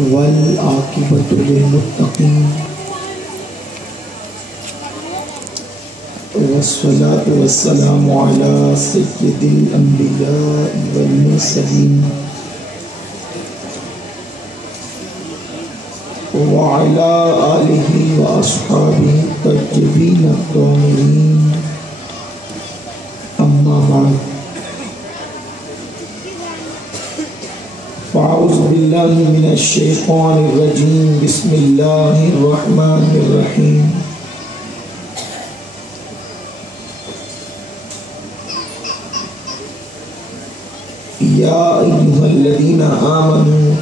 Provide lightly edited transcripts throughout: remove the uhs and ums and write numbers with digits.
والعاقبۃ للمتقین والصلاة والسلام علی سید الانبیاء والمرسلین وعلی آلہ واصحابہ الطیبین الطاہرین اما بعد فاعوذ باللہ من الشیطان الرجیم بسم اللہ الرحمن الرحیم یا ایھا الذین آمنوا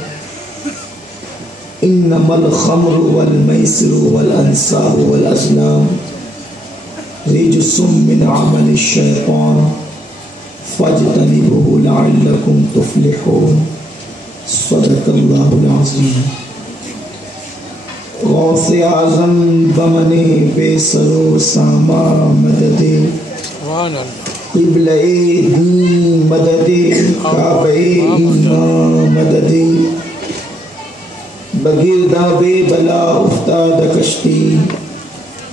انما الخمر والمیسر والانصاب والازلام رجس من عمل الشیطان فاجتنبوه لعلکم تفلحون صدق اللہ العظیم۔ غوث اعظم بمن بے سر و ساما مدد قبلہ دین مدد کعبہ اینا مدد بگرداب بلا افتاد کشتی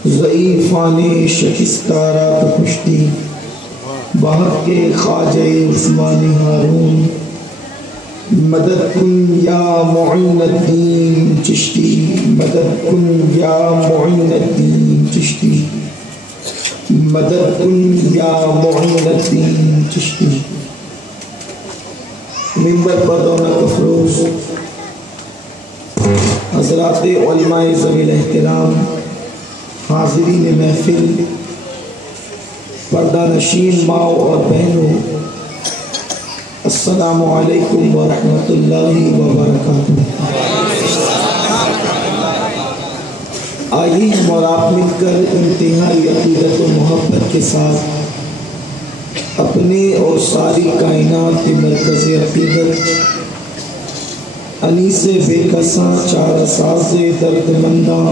ضعیفان شکستہ رات کشتی بحق کے خواجہ عثمان ہارون مدد کن یا معین الدین چشتی مدد کن یا معین الدین چشتی مدد کن یا معین الدین چشتی۔ منبر پر رونق افروز حضرات علماء ذوی الاحترام، حاضرین محفل، پردہ نشین ماؤں اور بہنوں، السلام علیکم ورحمۃ اللہ وبرکاتہ۔ آئیے ہم اور آپ مل کر انتہائی عقیدت و محبت کے ساتھ اپنے اور ساری کائنات کے مرکز عقیدت انیس بے کساں چارہ ساز درد منداں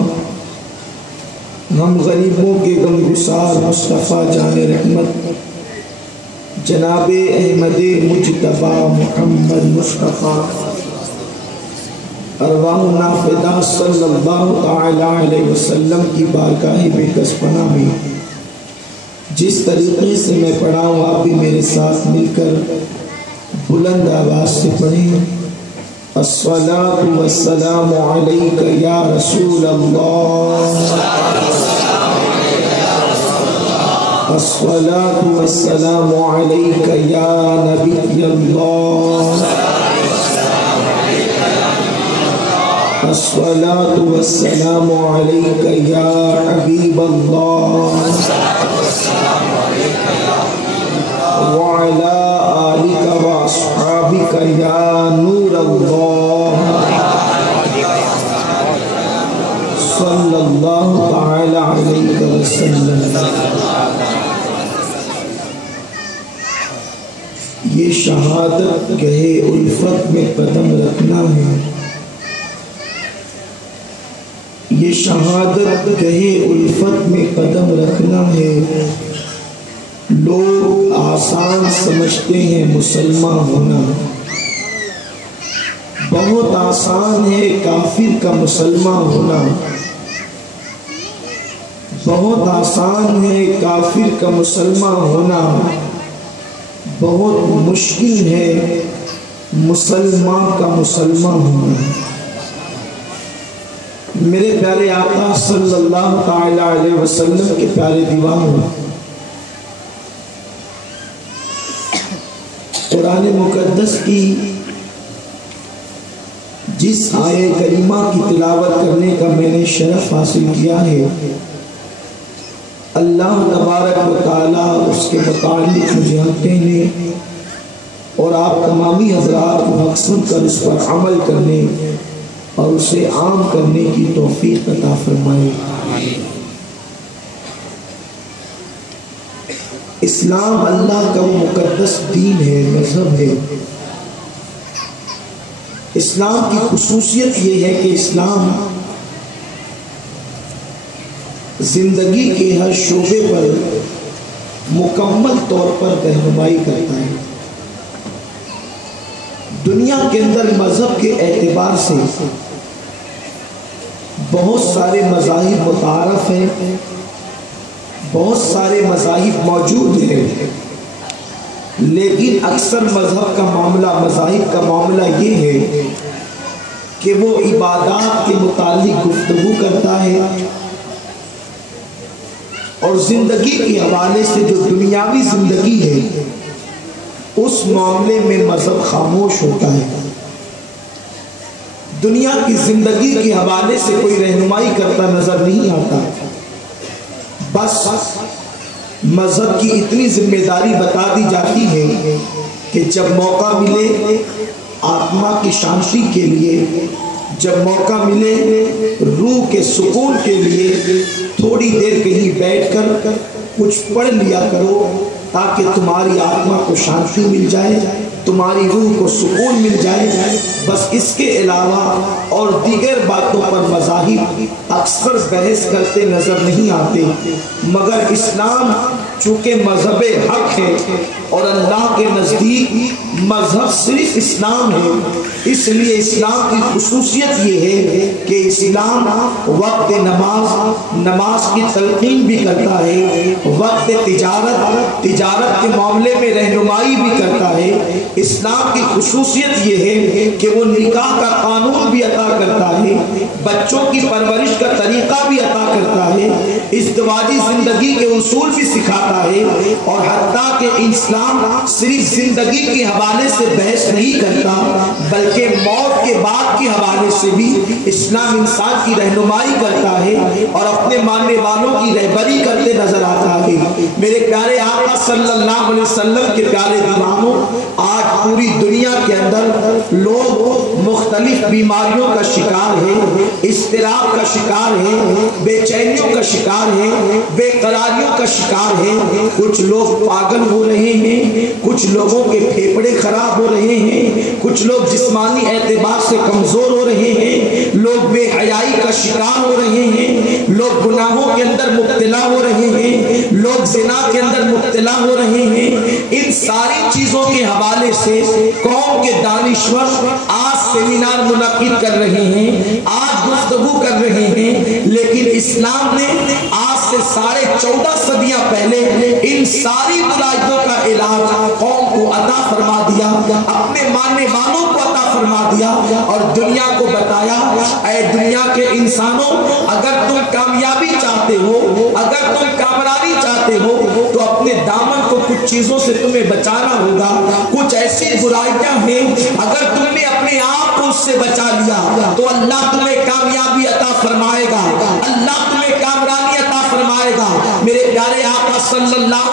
ہم غریبوں کے غمگسار مصطفیٰ جان رحمت جناب احمد مجتبی محمد مصطفیٰ ارواحنا فدا صلی اللہ تعالی علیہ وسلم کی بارگاہ بے کس پناہ میں جس طریقے سے میں پڑھا ہوں آپ بھی میرے ساتھ مل کر بلند آواز سے پڑھیں۔ الصلاۃ والسلام علیک یا رسول اللہ، الصلاۃ والسلام علیک یا نبی اللہ، الصلاۃ والسلام علیک یا حبیب اللہ وعلی آلک واصحابک یا نور اللہ صلی اللہ تعالی علیہ وسلم۔ یہ شہادت گہے الفت میں قدم رکھنا ہے، یہ شہادت گہے الفت میں قدم رکھنا ہے۔ لوگ آسان سمجھتے ہیں مسلمان ہونا، بہت آسان ہے کافر کا مسلمان ہونا، بہت آسان ہے کافر کا مسلمان ہونا، بہت مشکل ہے مسلمان کا مسلمان ہونا۔ میرے پیارے آقا صلی اللہ تعالی علیہ وسلم کے پیارے دیوانوں، قرآن مقدس کی جس آیے کریمہ کی تلاوت کرنے کا میں نے شرف حاصل کیا ہے، اللہ تبارک و تعالیٰ اس کے متعلق مجھے ہم کہنے اور آپ تمامی حضرات کو مقصود کر اس پر عمل کرنے اور اسے عام کرنے کی توفیق عطا فرمائے۔ اسلام اللہ کا وہ مقدس دین ہے، مذہب ہے۔ اسلام کی خصوصیت یہ ہے کہ اسلام زندگی کے ہر شعبے پر مکمل طور پر رہنمائی کرتا ہے۔ دنیا کے اندر مذہب کے اعتبار سے بہت سارے مذاہب متعارف ہیں، بہت سارے مذاہب موجود ہیں، لیکن اکثر مذہب کا معاملہ یہ ہے کہ وہ عبادات کے متعلق گفتگو کرتا ہے، اور زندگی کے حوالے سے جو دنیاوی زندگی ہے اس معاملے میں مذہب خاموش ہوتا ہے۔ دنیا کی زندگی کے حوالے سے کوئی رہنمائی کرتا نظر نہیں آتا، بس مذہب کی اتنی ذمہ داری بتا دی جاتی ہے کہ جب موقع ملے آتما کی شانتی کے لیے، جب موقع ملے روح کے سکون کے لیے تھوڑی دیر کہیں بیٹھ کر کچھ پڑھ لیا کرو تاکہ تمہاری آتما کو شانتی مل جائے، تمہاری روح کو سکون مل جائے۔ بس اس کے علاوہ اور دیگر باتوں پر مذاہب اکثر بحث کرتے نظر نہیں آتے، مگر اسلام چونکہ مذہب حق ہے اور اللہ کے نزدیک مذہب صرف اسلام ہے، اس لیے اسلام کی خصوصیت یہ ہے کہ اسلام وقت نماز کی تلقین بھی کرتا ہے، وقت تجارت کے معاملے میں رہنمائی بھی کرتا ہے۔ اسلام کی خصوصیت یہ ہے کہ وہ نکاح کا قانون بھی عطا کرتا ہے، بچوں کی پرورش کا طریقہ بھی عطا کرتا ہے، ازدواجی زندگی کے اصول بھی سکھاتا ہے، اور حتیٰ کہ اسلام صرف زندگی کے حوالے سے بحث نہیں کرتا بلکہ موت کے بعد کے حوالے سے بھی اسلام انسان کی رہنمائی کرتا ہے اور اپنے ماننے والوں کی رہبری کرتے نظر آتا ہے۔ میرے پیارے آقا صلی اللہ علیہ وسلم کے پیارے دیوانوں، آج پوری دنیا کے اندر لوگ مختلف بیماریوں کا شکار ہیں، اضطراب کا شکار ہیں، بے چینیوں کا شکار ہیں، بے قراریوں کا شکار ہیں، کچھ لوگ پاگل ہو رہے ہیں، کچھ لوگوں کے پھیپھڑے خراب ہو رہے ہیں، کچھ لوگ جسمانی اعتبار سے کمزور ہو رہے ہیں، لوگ بے حیائی کا شکار ہو رہے ہیں، لوگ گناہوں کے اندر مبتلا ہو رہے ہیں، لوگ زنا کے اندر مبتلا ہو رہے ہیں۔ ان ساری چیزوں کے حوالے سے قوم کے دانشور آج سیمینار منعقد کر رہے ہیں، آج گفتگو کر رہے ہیں، لیکن اسلام نے آج سے 14.5 صدیاں پہلے ان ساری برائیوں کا علاج قوم کو عطا فرما دیا، اپنے ماننے والوں کو عطا فرما دیا، اور دنیا کو بتایا اے دنیا کے انسانوں، اگر تم کامیابی چاہتے ہو، اگر تم کامرانی چاہتے ہو تو اپنے دامن کو کچھ چیزوں سے تمہیں بچانا ہوگا، کچھ ایسی برائیاں ہیں اگر تم نے اپنے آپ کو اس سے بچا لیا تو اللہ تمہیں کامیابی عطا فرمائے گا، اللہ تمہیں کامرانی عطا فرمائے گا۔ میرے پیارے آقا صلی اللہ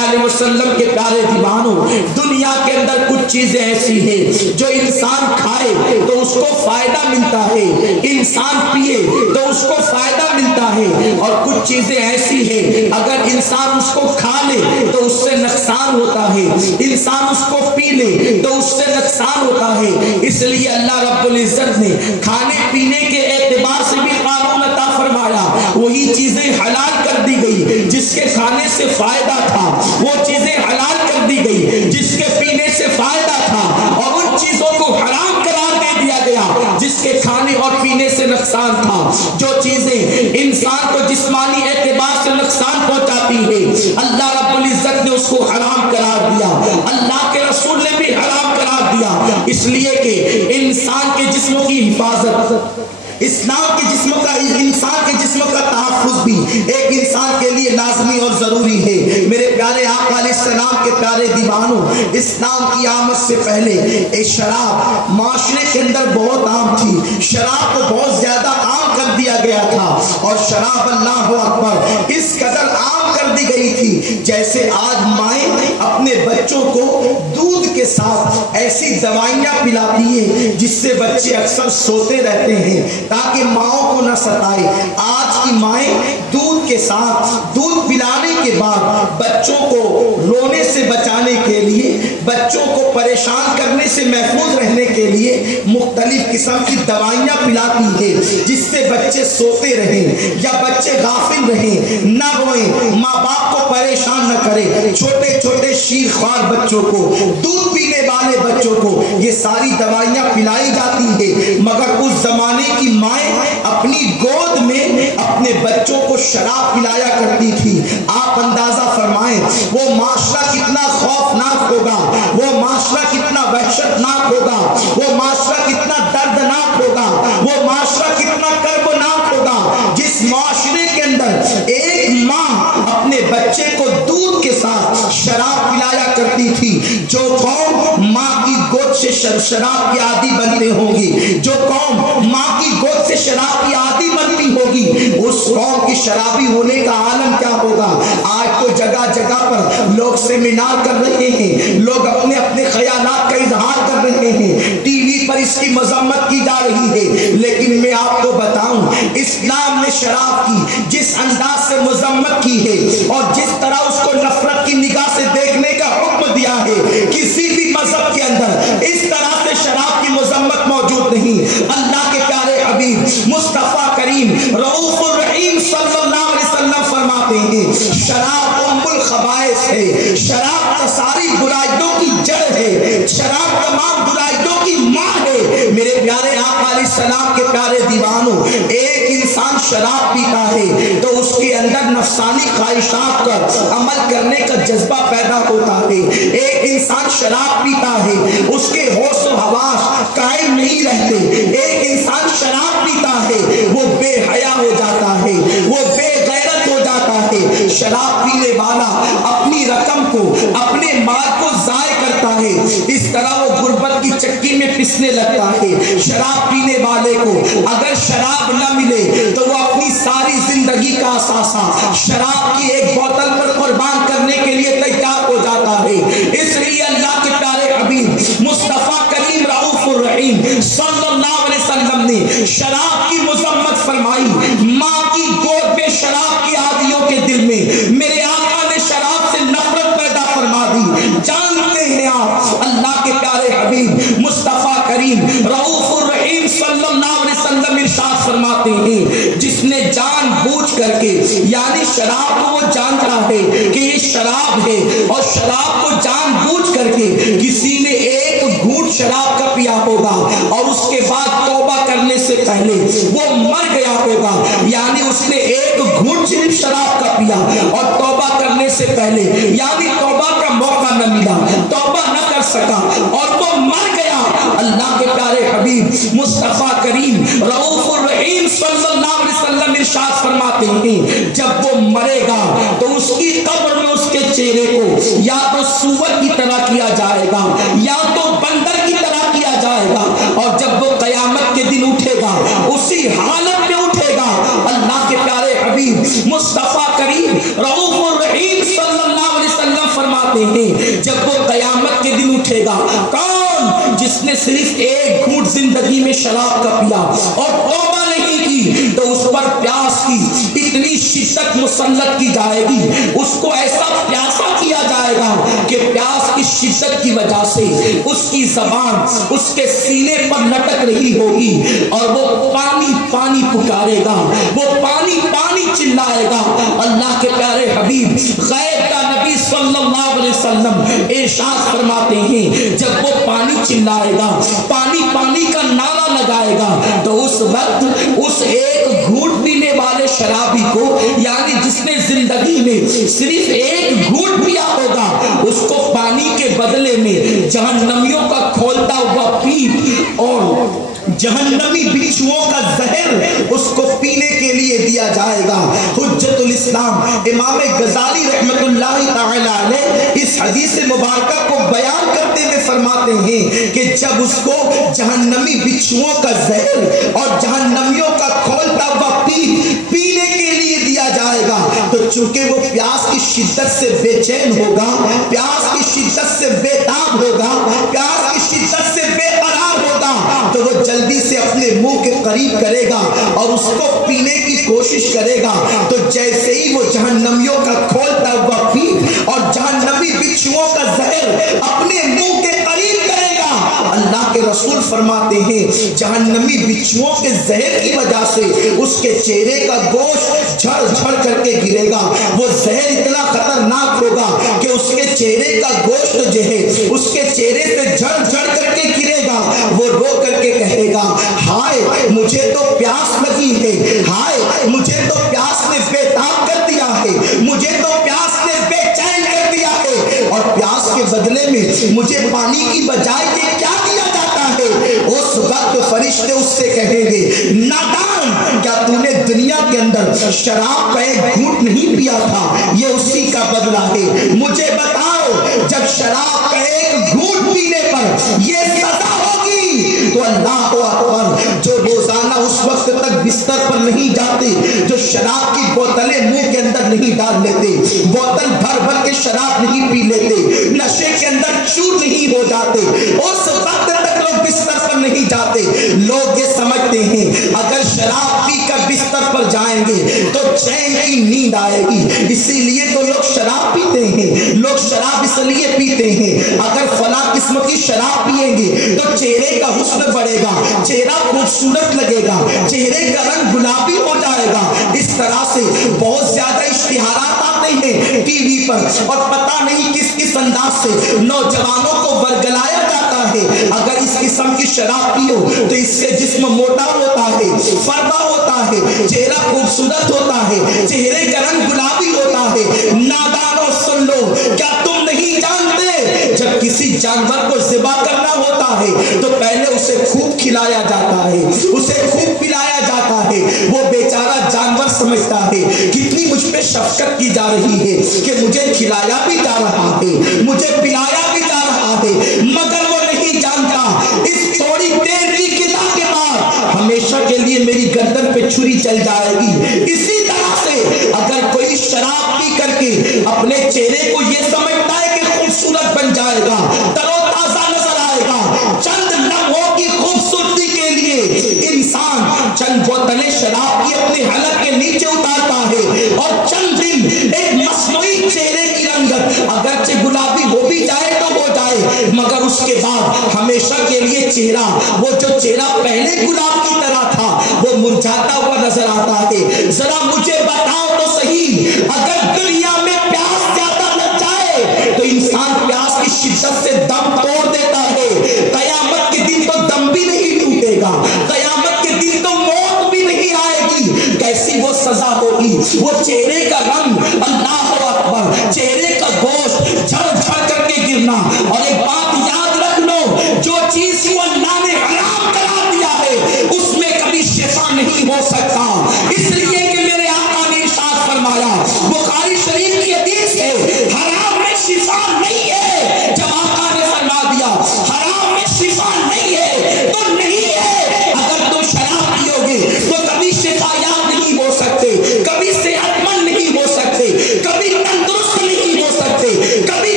علیہ وسلم کے پیارے دیوانوں، دنیا کے اندر کچھ چیزیں ایسی ہیں جو انسان کھائے تو اس کو فائدہ ملتا ہے، انسان پیے تو اس کو فائدہ ملتا ہے، اور کچھ چیزیں ایسی ہیں اگر انسان اس کو کھا لے تو اس سے نقصان ہوتا ہے، انسان اس کو پی لے تو اس سے نقصان ہوتا ہے۔ اس لیے اللہ رب العزت نے کھانے پینے کے اعتبار سے بھی قانون عطا فرمایا، وہی چیزیں حلال کر دی گئی جس کے کھانے سے فائدہ تھا، وہ چیزیں حلال کر دی گئی جس کے پینے سے فائدہ تھا، اور ان چیزوں کو حرام قرار دے دیا گیا جس کے کھانے اور پینے سے نقصان تھا۔ جو چیزیں انسان کو جسمانی اعتبار سے نقصان پہنچاتی ہے اللہ رب العزت نے اس کو حرام قرار دیا، اللہ کے رسول نے بھی حرام قرار دیا، اس لیے کہ انسان کے جسموں کی حفاظت، اسلام کے جسموں کا، انسان کے جسموں کا تحفظ بھی ایک انسان کے لیے لازمی اور ضروری ہے۔ میرے پیارے آقا علیہ السلام کے پیارے دیوانوں، اسلام کی آمد سے پہلے شراب معاشرے کے اندر بہت عام تھی، شراب کو بہت زیادہ عام کر دیا گیا تھا، اور شراب اللہ اکبر اس قدر عام کر دی گئی تھی جیسے آج مائیں اپنے بچوں کو دودھ کے ساتھ ایسی دوائیاں پلاتی ہیں جس سے بچے اکثر سوتے رہتے ہیں تاکہ ماؤں کو نہ ستائے۔ آج کی مائیں دودھ کے ساتھ دودھ پلانے کے بعد بچوں کو رونے سے بچانے کے لیے، بچوں کو پریشان کرنے سے محفوظ رہنے کے لیے مختلف قسم کی دوائیاں پلاتی ہے جس سے بچے سوتے رہیں یا بچے غافل رہیں، نہ روئیں، ماں باپ کو پریشان نہ کرے، چھوٹے چھوٹے شیر خوار بچوں کو، دودھ پینے والے بچوں کو یہ ساری دوائیاں پلائی جاتی ہے، مگر اس زمانے کی مائیں اپنی گود میں اپنے بچوں کو شراب پلایا کرتی تھی۔ آپ اندازہ فرمائیں وہ معاشرہ کتنا خوفناک ہوگا، وہ معاشرہ کتنا وحشتناک ہوگا، وہ معاشرہ کتنا دردناک ہوگا، وہ معاشرہ کتنا کربناک ہوگا جس معاشرے کے اندر ایک ماں اپنے بچے کو دودھ کے ساتھ شراب پلایا کرتی تھی۔ جو قوم ماں کی گود سے شراب کی عادی بنتے ہوں گی، جو قوم ماں کی گود سے شراب کی عادی بنتی ہوگی، اس قوم کی شرابی ہونے کا عالم کیا ہوگا۔ آج تو جگہ جگہ پر لوگ سیمینار کر رہے ہیں، لوگ اپنے اپنے خیالات کا اظہار کر رہے ہیں، ٹی وی پر اس کی مذمت کی جا رہی ہے، لیکن میں آپ کو بتاؤں اسلام نے شراب کی جس انداز سے مذمت کی ہے اور جس طرح اس کو نفرت کی نگاہ سے دیکھنے کا حکم دیا ہے، کسی بھی مذہب کے اندر اس طرح سے شراب کی مذمت موجود نہیں۔ اللہ کے پیارے حبیب مصطفیٰ کریم رؤوف الرحیم صلی اللہ علیہ وسلم فرماتے ہیں شراب ام الخبائث ہے، شراب ساری برائیوں کی جڑ ہے، شراب تمام برائیوں کی ماں ہے۔ میرے پیارے آقا علیہ السلام کے پیارے دیوانوں، ایک انسان شراب پیتا ہے تو اس کے اندر نفسانی خواہشات کا عمل کرنے کا جذبہ پیدا ہوتا ہے۔ ایک انسان شراب پیتا ہے اس کے ہوش و حواس قائم نہیں رہتے۔ ایک انسان شراب پیتا ہے وہ بے حیا ہو جاتا ہے، وہ بے غیرت ہو جاتا ہے۔ شراب پینے والا اپنی رقم کو، اپنے مال کو ضائع کرتا ہے، اس طرح وہ غربت کی چکی میں پسنے لگتا ہے۔ شراب پینے والے کو اگر شراب نہ ملے تو وہ اپنی ساری زندگی کا اثاثہ شراب کی ایک بوتل پر قربان کرنے کے لیے تیار ہو جاتا ہے۔ اس لیے اللہ کے پیارے حبیب مصطفیٰ کریم رؤوف الرحیم صلی اللہ علیہ وسلم نے شراب کی مذمت فرمائی۔ ماں کی گود میں شراب کی عادیوں کے دل میں میرے آقا نے شراب سے نفرت پیدا فرما دی۔ جانتے ہیں آپ اللہ کے پیارے حبیب مصطفیٰ کریم رؤوف الرحیم صلی اللہ علیہ وسلم ارشاد فرماتے ہیں جس نے جان بوجھ کر کے، یعنی شراب کو وہ جانتا ہے کہ یہ شراب ہے اور شراب کو جان بوجھ کر کے کسی نے ایک گھونٹ شراب کا پیا ہوگا اور اس کے بعد توبہ کرنے سے پہلے وہ مر گیا ہوگا، یعنی اس نے ایک گھونٹ صرف شراب کا پیا اور توبہ کرنے سے پہلے یعنی توبہ کا موقع نہ ملا، توبہ نہ کر سکا اور وہ مر گیا۔ اللہ کے پیارے حبیب مصطفیٰ کریم رؤوف الرحیم صلی اللہ علیہ وسلم ارشاد فرماتے ہیں جب وہ مرے گا تو اس کی قبر میں اس کے چہرے کو یا تو سور کی طرح کیا جائے گا یا تو بندر کی طرح کیا جائے گا، اور جب وہ قیامت کے دن اٹھے گا اسی حالت میں اٹھے گا۔ اللہ کے پیارے حبیب مصطفیٰ کریم رؤوف الرحیم صلی اللہ علیہ وسلم فرماتے ہیں جب وہ قیامت کے دن اٹھے گا، کون؟ جس نے صرف ایک گھونٹ زندگی میں شراب کا پیا اور توبہ نہیں کی تو اس پر پیاس کی اتنی شدت مسلط کی جائے گی، اس کو ایسا پیاسا کیا جائے گا کہ پیاس کی شدت کی وجہ سے اس کی زبان اس کے سینے پر لٹک رہی ہوگی اور وہ پانی پانی پکارے گا، وہ پانی پانی چلائے گا۔ اللہ کے پیارے حبیب غیب کا نبی صلی اللہ علیہ وسلم ارشاد فرماتے ہیں جب وہ پانی چلائے گا، پانی پانی کا نعرہ لگائے گا تو اس وقت اس ایک گھونٹ پینے والے شرابی کو، یعنی جس نے زندگی میں صرف ایک گھونٹ پیا ہوگا، اس کو پانی کے بدلے میں جہنمیوں کا کھولتا ہوا پیپ اور جہنمی بچھوؤں کا زہر اس کو پینے کے لیے دیا جائے گا۔ حجت الاسلام امام غزالی رحمت اللہ تعالی علیہ اس حدیث مبارکہ کو بیان کرتے ہوئے فرماتے ہیں کہ جب اس کو جہنمی بچھوؤں کا زہر اور جہنمیوں کا کھولتا ہوا پیپ پینے کے لیے دیا جائے گا تو چونکہ وہ پیاس کی شدت سے بے چین ہوگا، پیاس کی شدت سے بے تاب ہوگا، پیاس کی شدت سے بے قرار ہوگا تو وہ جلدی سے اپنے منہ کے قریب کرے گا اور اس کو پینے کی کوشش کرے گا تو جیسے ہی وہ جہنمیوں کا کھولتا ہوا پیپ اور جہنمی بچھوؤں کا زہر اپنے منہ کے قریب کرے گا، اللہ کے رسول فرماتے ہیں جہنمی بچھوؤں کے زہر کی وجہ سے اس کے چہرے کا گوشت جھڑ جھڑ کر کے گرے گا. وہ زہر اتنا خطرناک ہوگا کہ اس کے چہرے کا گوشت جو ہے اس کے چہرے سے جھڑ جھڑ کر کے گرے گا. وہ رو کر کے کہے گا ہائے مجھے تو پیاس لگی ہے, ہائے مجھے تو پیاس نے بے تاب کر دیا ہے, مجھے تو پیاس نے بے چین کر دیا ہے, اور پیاس کے بدلے میں مجھے پانی کی بجائے یہ کیا دیا جاتا ہے. اس وقت فرشتے اس سے کہیں گے نادان, کیا تو نے دنیا کے اندر شراب کا ایک گھونٹ نہیں پیا تھا؟ یہ اسی کا بدلہ ہے. مجھے بتاؤ جب شراب کا ایک گھونٹ پینے پر یہ سزا ہوگی تو اللہ اکبر, جو روزانہ اس وقت تک بستر پر نہیں جاتے, جو شراب کی بوتلیں منہ کے اندر نہیں ڈال لیتے, بوتل بھر بھر کے شراب نہیں پی لیتے, نشے کے اندر چور نہیں ہو جاتے, اس وقت تک لوگ بستر پر نہیں جاتے. لوگ یہ سمجھتے ہیں اگر شراب پی کر بستر پر جائیں گے تو چین کی نیند آئے گی, اسی لیے تو لوگ شراب پیتے ہیں. لوگ شراب اس لیے پیتے ہیں اگر فلاں قسم کی شراب پیئیں گے تو چہرے کا حسن بڑھے گا, چہرہ خوبصورت لگے گا, چہرے کا رنگ گلابی ہو جائے گا. اس طرح سے بہت زیادہ اشتہارات آتے ہیں ٹی وی پر, اور پتہ نہیں کس کس انداز سے نوجوانوں کو ورگلایا جاتا ہے اگر اس قسم کی شراب پیو تو اس سے جسم موٹا ہوتا ہے, فربا ہوتا ہے, چہرہ خوبصورت ہوتا ہے, چہرے کا رنگ گلابی ہوتا ہے. نادانو سن لو, کیا تم نہیں جانتے جب کسی جانور کو ذبح کرنا ہوتا ہے تو پہلے اسے خوب کھلایا جاتا ہے, اسے خوب پلایا جاتا ہے. وہ بیچارہ جانور سمجھتا ہے کتنی مجھ پہ شفقت کی جا رہی ہے کہ مجھے کھلایا بھی جا رہا ہے, مجھے پلایا بھی جا رہا ہے, مگر وہ نہیں جانتا اس تھوڑی دیر کی غذا کے بعد ہمیشہ کے لیے میری گردن پہ چھری چل جائے گی. اسی طرح سے اگر کوئی شراب پی کر کے اپنے چہرے کو یہ سمجھتا ہے کہ خوبصورت بن جائے گا, ترو تازہ نظر آئے گا, چند لمحوں کی خوبصورتی کے لیے انسان چند بوتلیں شراب کی اپنے حلق کے نیچے اتارتا ہے, اور چند دن ایک مصنوعی چہرے کی رنگت اگرچہ گلابی ہو بھی جائے تو ہو جائے, مگر اس کے بعد ہمیشہ کے لیے چہرہ, وہ جو چہرہ پہلے گلاب کی طرح تھا وہ مرجھاتا ہوا نظر آتا ہے. ذرا مجھے بتاؤ تو صحیح, اگر دنیا میں پیاس زیادہ لگ جائے تو انسان پیاس کی شدت سے دم توڑ دیتا ہے, قیامت کے دن تو دم بھی نہیں ٹوٹے گا, قیامت کے دن تو موت بھی نہیں آئے گی. کیسی وہ سزا ہوگی, وہ چہرے کا رنگ, اللہ اکبر, چہرے کا گوشت جھڑ جھڑ کر کے گرنا. اور ایک بات یاد رکھ لو, جو چیز کو اللہ نے حرام کرا دیا ہے اس میں کبھی شفا نہیں ہو سکتا, اس لیے کہ میرے آقا نے ارشاد فرمایا, بخاری شریف کی حدیث ہے, حرام میں شفا نہیں ہے. جب آقا نے فرما دیا حرام میں شفا نہیں ہے تو نہیں ہے. اگر تم شراب پیو گے تو کبھی شفا یاب نہیں ہو سکتے, کبھی صحت مند نہیں ہو سکتے, کبھی تندرست نہیں ہو سکتے, کبھی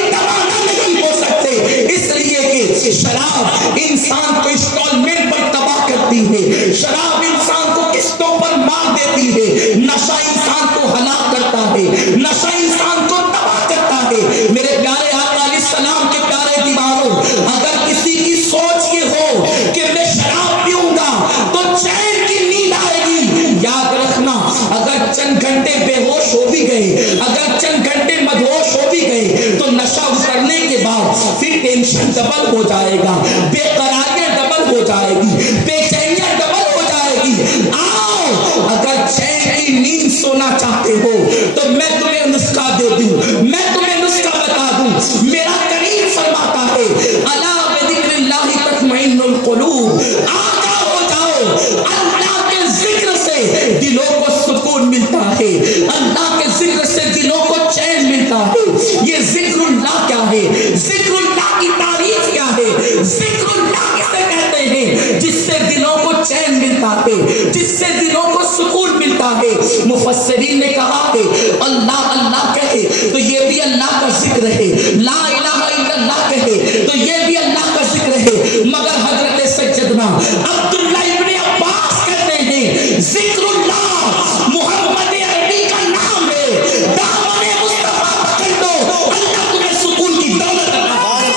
توانا نہیں ہو سکتے. اس لیے کہ شراب انسان کو انسٹالمنٹ پر تباہ کرتی ہے, شراب انسان کو قسطوں پر مار دیتی ہے, نشہ انسان کو ہلاک کرتا ہے, نشہ انسان کو تباہ کرتا ہے. میرے پیارے آقا علیہ السلام کے پیارے دیواروں, اگر کسی کی سوچ یہ ہو کہ میں شراب پیوں گا تو چین کی نیند آئے گی, یاد رکھنا اگر چند گھنٹے بے ہوش ہو بھی گئے, اگر چند گھنٹے مدہوش ہو بھی گئے تو نشہ اترنے کے بعد پھر ٹینشن ڈبل ہو جائے گا, بے قراریاں ڈبل ہو جائے گی, بے چینیاں ڈبل ہو جائے گی. آؤ اگر چین کی نیند سونا چاہتے ہو تو میں تمہیں نسخہ دے دوں, میں تمہیں نسخہ بتا دوں. میرا کریم فرماتا ہے الا بذکر اللہ تطمئن القلوب, آگاہ ہو جاؤ, اللہ کے ذکر سے دلوں کو سکون ملتا ہے, اللہ کے ذکر سے دلوں کو چین ملتا ہے. یہ ذکر اللہ کیا ہے, ذکر اللہ کی تعریف کیا ہے, ذکر اللہ کسے کہتے ہیں, جس سے دلوں کو چین ملتا ہے, جس سے دلوں کو سکون ملتا ہے. مفسرین نے کہا کہ اللہ اللہ کہے تو یہ بھی اللہ کا ذکر ہے, لا الہ الا اللہ کہے تو یہ بھی اللہ کا ذکر ہے. مگر حضرت سیدنا عبداللہ ابن عباس کہتے ہیں ذکر اللہ محمد عربی کا نام ہے, دامن مصطفیٰ پکڑ دو, اللہ تمہیں سکون کی دولت عطا فرمائے.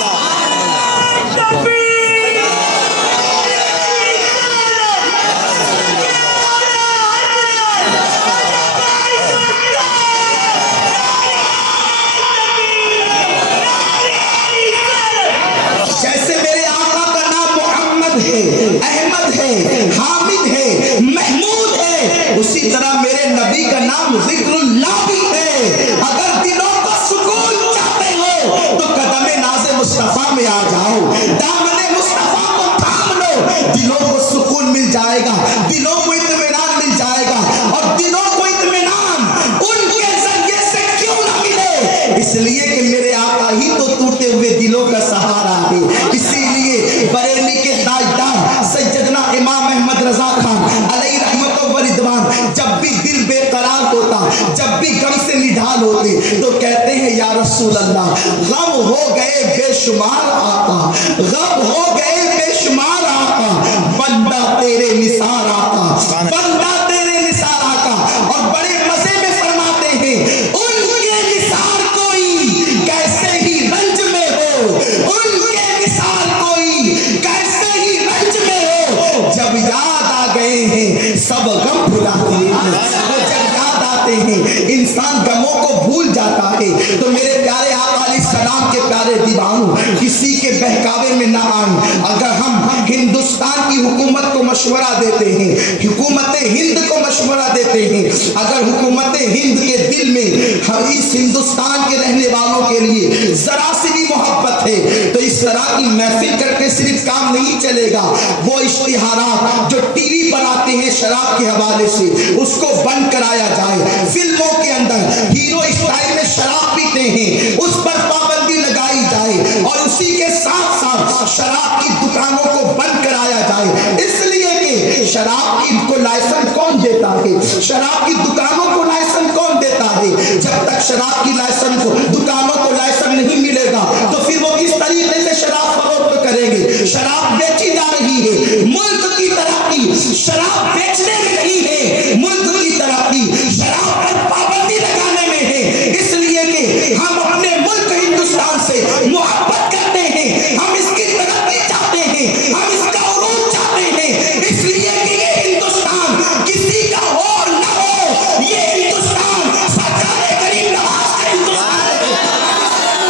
احمد ہے، حامد ہے، محمود ہے، اسی طرح میرے نبی کا نام ذکر اللہ بھی ہے۔ اگر دلوں کو سکون چاہتے ہو تو قدم ناز مصطفیٰ میں آ جاؤ، دامن مصطفیٰ کو تھام لو، دلوں کو سکون مل جائے گا، دلوں کو اطمینان مل جائے گا۔ اور دلوں کو اطمینان ان کے ذریعے سے کیوں نہ ملے؟ اس لیے کہ میرے آقا ہی تو ٹوٹے ہوئے دلوں کا سہارا ہے۔ اسی لیے بریلی کے تاجدار سیدنا امام احمد رضا خان علیہ رحمت و رضوان جب بھی دل بے قرار ہوتا، جب بھی غم سے نڈھال ہوتے تو کہتے ہیں یا رسول اللہ غم ہو گئے بے شمار آقا، غم ہو گئے بے شمار آقا، بندہ تیرے نثار آقا، بندہ تیرے نثار آقا۔ اور بڑے مزے میں فرماتے ہیں ان کے نثار کوئی کیسے ہی رنج میں ہو، ان کے نثار کوئی کیسے ہی رنج میں ہو، جب یاد آ گئے ہیں سب غم بھلاتے ہیں، وہ جب یاد آتے ہیں انسان غموں کو بھول جاتا ہے۔ تو میرے پیارے آقا علیہ السلام کے پیارے دیوانوں، کسی کے بہکاوے میں نہ آئیں۔ اگر ہم ہندوستان کی حکومت کو مشورہ دیتے ہیں، حکومت ہند کو مشورہ دیتے ہیں، اگر حکومت ہند کے دل میں اس ہندوستان کے رہنے والوں کے لیے ذرا سی بھی محبت ہے تو اس طرح کی محفل کر کے صرف کام نہیں چلے گا۔ وہ اشتہارات جو ٹی وی پر آتے ہیں شراب کے حوالے سے اس کو بند کرایا جائے، فلموں کے اندر ہیرو اسٹائل میں شراب پیتے ہیں اس پر پابندی لگائی جائے، اور اسی کے ساتھ ساتھ شراب کی دکانوں کو بند کرایا جائے۔ اس لیے کہ شراب کی کو لائسنس کون دیتا ہے؟ شراب کی دکانوں کو لائسنس کون دیتا ہے؟ جب تک شراب کی لائسنس کو دکانوں کو لائسنس نہیں ملے گا تو پھر وہ کس طریقے سے شراب فروخت کریں گے؟ شراب بیچی جا رہی ہے، ملک کی ترقی شراب بیچنے میں نہیں ہے، ملک کی ترقی شراب پر پابندی لگانے میں ہے۔ اس لیے کہ ہم اپنے ملک ہندوستان سے محبت کرتے ہیں، ہم اس کی ترقی چاہتے ہیں، ہم اس کا عروج چاہتے ہیں، اس لیے کہ یہ ہندوستان کسی کا اور نہ ہو، یہ ہندوستان سرکار کریم نواز کا ہندوستان ہے۔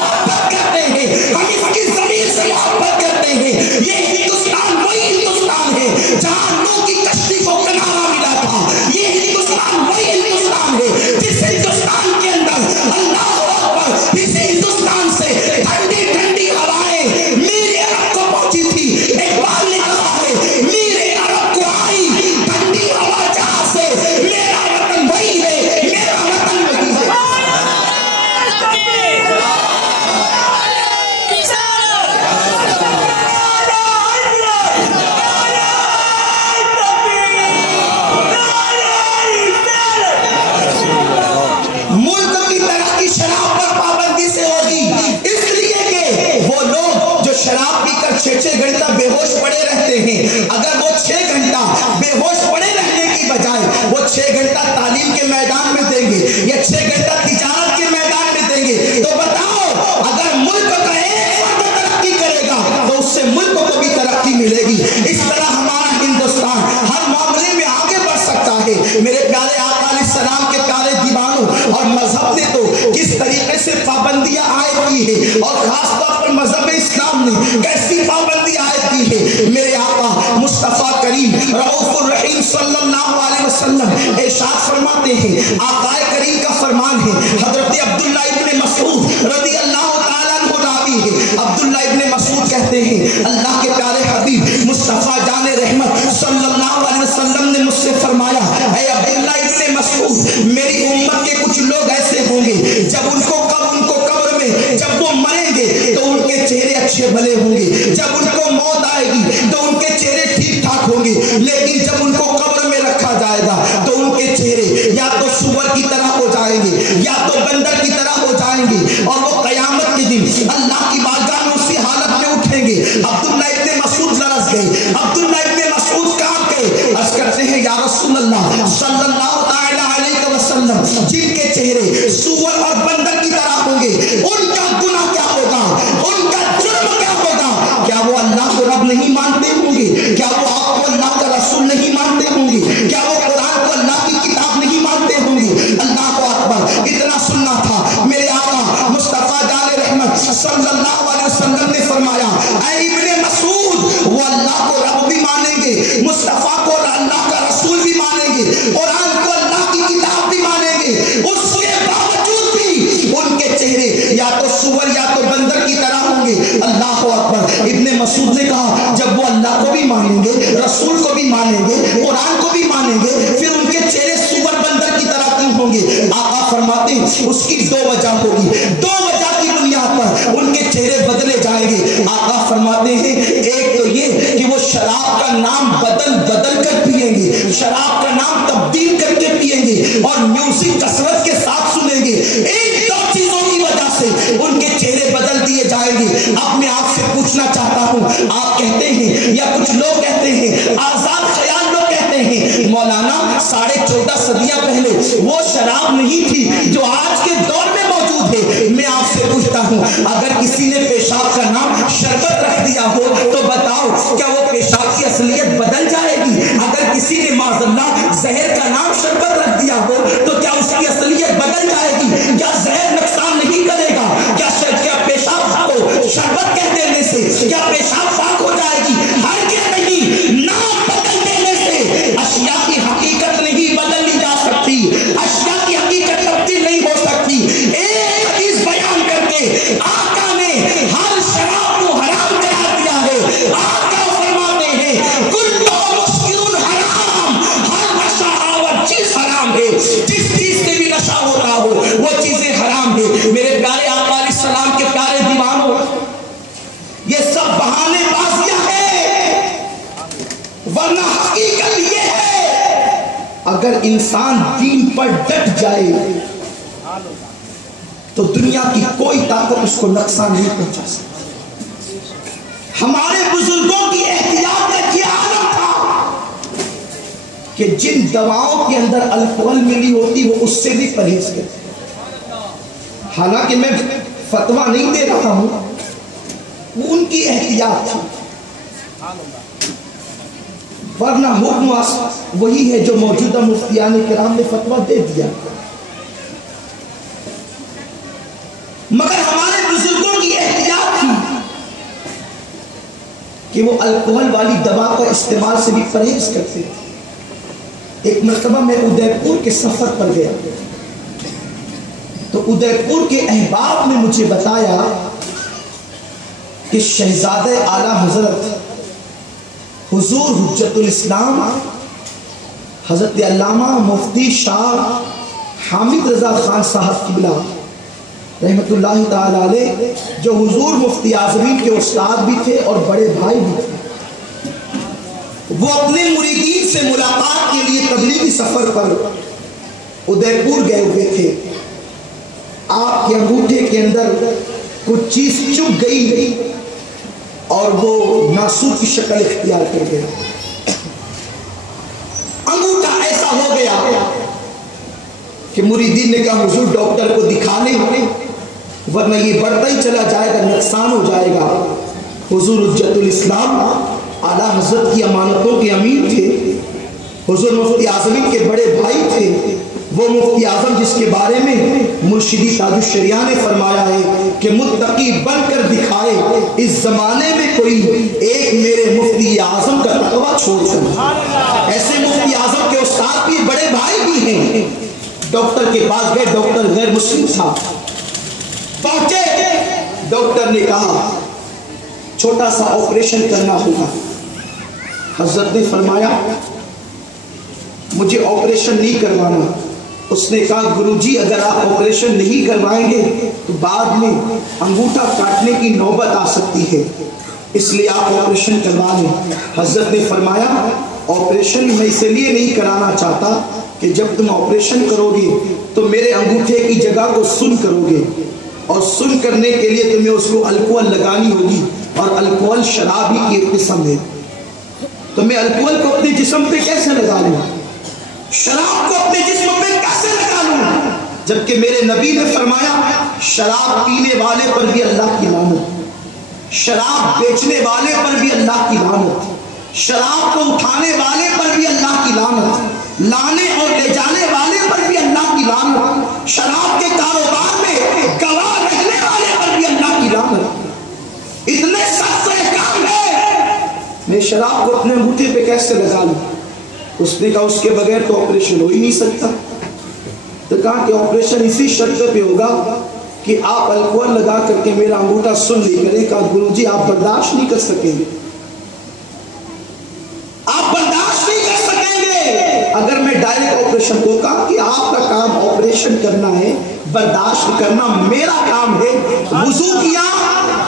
محبت کرتے ہیں، ہم اس کی زمین سے محبت کرتے ہیں۔ یہ ہندوستان وہی ہندوستان ہے جہاں نوح کی کشتی کو کنارہ ملا تھا، یہ ہندوستان وہی ہندوستان ہے جس ہندوستان کے اندر اللہ اکبر، اس ہندوستان سے ٹھنڈی ٹھنڈی ہوائیں میرے عرب کو پہنچی تھی۔ اقبال نے کہا ہے میرے عرب کو آئی ٹھنڈی ہوا جہاں سے، میرا وطن وہی ہے، میرا وطن وہی ہے۔ ملک کی ترقی شراب پر پابندی سے ہوگی، اس لیے کہ وہ لوگ جو شراب پی کر 6 گھنٹہ بے ہوش پڑے رہتے ہیں، اگر وہ 6 گھنٹہ بے ہوش پڑے رہنے کی بجائے وہ 6 گھنٹہ تعلیم کے میدان میں دیں گے یا 6 گھنٹہ تجارت کے میدان میں دیں گے تو بتاؤ اگر ملک کا ایک فرد ترقی کرے گا تو اس سے ملک کو بھی ترقی ملے گی۔ اس طرح ہمارا ہندوستان ہر معاملے میں آگے بڑھ سکتا ہے۔ میرے پیارے آقا علیہ السلام کے پیارے دیوانوں، اور مذہب نے تو کس طریقے سے پابندیاں عائد کی ہے، اور خاص طور پر مذہب اسلام نے کیسی پابندی عائد کی ہے۔ میرے آقا مصطفیٰ کریم رؤوف الرحیم صلی اللہ علیہ وسلم ارشاد فرماتے ہیں، آقا کریم کا فرمان ہے، حضرت عبداللہ ابن مسعود رضی اللہ تعالیٰ عنہ راوی ہے، عبداللہ ابن مسعود کہتے ہیں اللہ کے پیارے حبیب مصطفیٰ جان رحمت صلی اللہ علیہ وسلم نے مجھ سے فرمایا، اے عبداللہ ابن مسعود، میری امت کے کچھ لوگ ایسے ہوں گے جب ان کو قبر میں جب وہ مریں گے تو ان کے چہرے اچھے بھلے ہوں گے، جب ان کو موت آئے گی تو ان کے چہرے ٹھیک ٹھاک ہوں گے، لیکن جب ان کو قبر میں رکھا جائے گا تو ان کے چہرے یا تو سور کی طرح ہو جائیں گے یا تو بندر کی طرح ہو جائیں گے، اور وہ قیامت کے دن اللہ کی بارگاہ میں اسی حالت میں اٹھیں گے۔ عبداللہ ابن مسعود لرز گئے، عبداللہ ابن مسعود کہاں گئے؟ عرض کرتے ہیں یا رسول اللہ صلی اللہ تعالی علیہ وسلم، جن کے چہرے سور اور بندر کی طرح ہوں گے ان کا گناہ کیا ہوگا، ان کا جرم کیا ہوگا؟ کیا وہ اللہ کو رب نہیں مانتے ہوں گے؟ کیا وہ آپ کو اللہ کا رسول نہیں مانتے ہوں گے؟ کیا وہ قرآن کو اللہ کی کتاب نہیں مانتے ہوں گے؟ اللہ کو اکبر، اتنا سننا تھا۔ میرے آقا مصطفیٰ جان رحمت صلی اللہ علیہ وسلم نے فرمایا، اے ابن مسعود، وہ اللہ کو رب بھی مانے بھی مانیں گے, رسول کو بھی مانیں گے, قرآن کو بھی مانیں گے, پھر ان کے چہرے سور بندر کی طرح کیوں ہوں گے؟ آقا فرماتے ہیں اس کی دو وجہ ہوگی, دو وجہ کی بنیاد پر ان کے چہرے بدلے جائیں گے. آقا فرماتے ہیں ایک تو یہ کہ وہ شراب کا نام بدل کر پیئیں گے, شراب کا نام تبدیل کر کے پیئیں گے, اور میوزک کثرت کے ساتھ سنیں گے. ان دو چیزوں کی وجہ سے ان کے چہرے بدل دیے جائیں گے. اب میں آپ سے پوچھنا چاہتا ہوں, آپ کہتے ہیں یا کچھ لوگ کہتے ہیں, آزاد خیال لوگ کہتے ہیں مولانا 14.5 صدیاں پہلے وہ شراب نہیں تھی جو آج کے دور میں موجود ہے. میں آپ سے پوچھتا ہوں, اگر کسی نے پیشاب کا نام شربت رکھ دیا ہو تو بتاؤ کیا وہ پیشاب کی اصلیت بدل جائے گی؟ اگر کسی نے معاذ اللہ زہر کا نام شربت رکھ دیا ہو تو کیا اس کی اصلیت بدل جائے گی؟ کیا زہر نقصان نہیں کرے گا؟ کیا پیشاب کو شربت کہہ دینے سے کیا پیشاب پاک ہو جائے گی؟ ہر کے نہیں, نام بدل دینے سے اشیاء کی حقیقت نہیں بدلی جا سکتی, اشیاء کی حقیقت تبدیل نہیں ہو سکتی. ایک حدیث بیان کر کے آقا نے ہر شراب کو حرام قرار دیا ہے. آقا فرماتے ہیں کل مسکر حرام, ہر نشہ آور چیز حرام ہے. جس چیز سے بھی نشہ ہوتا ہو وہ چیزیں حرام ہے. میرے پیارے آقا علیہ السلام کے پیارے دیوانوں, یہ سب بہانے بازیاں ہیں, ورنہ حقیقت یہ ہے اگر انسان دین پر ڈٹ جائے تو دنیا کی کوئی طاقت اس کو نقصان نہیں پہنچا سکتی. ہمارے بزرگوں کی احتیاط کا یہ عالم تھا کہ جن دواؤں کے اندر الکحل ملی ہوتی وہ اس سے بھی پرہیز کرتے. حالانکہ میں فتویٰ نہیں دے رہا ہوں, وہ ان کی احتیاط تھی, ورنہ حکم وہی ہے جو موجودہ مفتیان کرام نے فتویٰ دے دیا. مگر ہمارے بزرگوں کی احتیاط تھی کہ وہ الکحل والی دوا کا استعمال سے بھی پرہیز کرتے تھے. ایک مرتبہ میں ادے پور کے سفر پر گیا تو ادے پور کے احباب نے مجھے بتایا کہ شہزادہ اعلیٰ حضرت حضور حجت الاسلام حضرت علامہ مفتی شاہ حامد رضا خان صاحب قبلہ رحمت اللہ تعالی علیہ, جو حضور مفتی اعظمین کے استاد بھی تھے اور بڑے بھائی بھی تھے, وہ اپنے مریدین سے ملاقات کے لیے تبلیغی سفر پر ادے پور گئے ہوئے تھے. آپ کے انگوٹھے کے اندر کچھ چیز چپ گئی اور وہ ناسور کی شکل اختیار کر گیا. انگوٹھا ایسا ہو گیا کہ مریدین نے کہا حضور ڈاکٹر کو دکھا لیں ورنہ یہ بڑھتا ہی چلا جائے گا, نقصان ہو جائے گا. حضور حجت الاسلام اعلیٰ حضرت کی امانتوں کے امیر تھے, حضور مفتی اعظمین کے بڑے بھائی تھے, وہ مفتی اعظم جس کے بارے میں مرشدی تاج الشریعہ نے فرمایا ہے کہ متقی بن کر دکھائے اس زمانے میں کوئی ایک میرے مفتی اعظم کا تقویٰ چھوڑ کر. ایسے مفتی اعظم کے استاد بھی بڑے بھائی بھی ہیں. ڈاکٹر کے پاس گئے, ڈاکٹر غیر مسلم تھا. پہنچے, ڈاکٹر نے کہا چھوٹا سا آپریشن کرنا ہوگا. حضرت نے فرمایا مجھے آپریشن نہیں کروانا. اس نے کہا گروجی اگر آپ آپریشن نہیں کروائیں گے تو بعد میں انگوٹھا کاٹنے کی نوبت آ سکتی ہے, اس لیے آپ آپریشن کروا لیں. حضرت نے فرمایا آپریشن میں اس لیے نہیں کرانا چاہتا کہ جب تم آپریشن کرو گے تو میرے انگوٹھے کی جگہ کو سن کرو گے, اور سن کرنے کے لیے تمہیں اس کو الکحل لگانی ہوگی, اور الکحل شراب ہی کی ایک قسم ہے. تو میں الکحل کو اپنے جسم پہ کیسے لگا لوں, شراب کو اپنے جسم پہ کیسے لگا لوں, جبکہ میرے نبی نے فرمایا شراب پینے والے پر بھی اللہ کی لعنت, شراب بیچنے والے پر بھی اللہ کی لعنت, شراب کو اٹھانے والے پر بھی اللہ کی لعنت, لانے اور لے جانے والے پر بھی اللہ کی لعنت, شراب کے کاروبار میں گواہ رہنے والے پر بھی اللہ کی لعنت. اتنے سخت احکام ہے, میں شراب کو اپنے انگوٹھے پہ کیسے لگا لوں؟ اس نے کہا اس کے بغیر تو آپریشن ہو ہی نہیں سکتا. تو کہا کہ آپریشن اسی شرط پہ ہوگا کہ آپ الکحل لگا کر کے میرا انگوٹھا سن لی کریں. کہا گرو جی آپ برداشت نہیں کر سکیں گے. آپریشن کو کہا کہ آپ کا کام آپریشن کرنا ہے، برداشت کرنا میرا کام ہے۔ وضو کیا،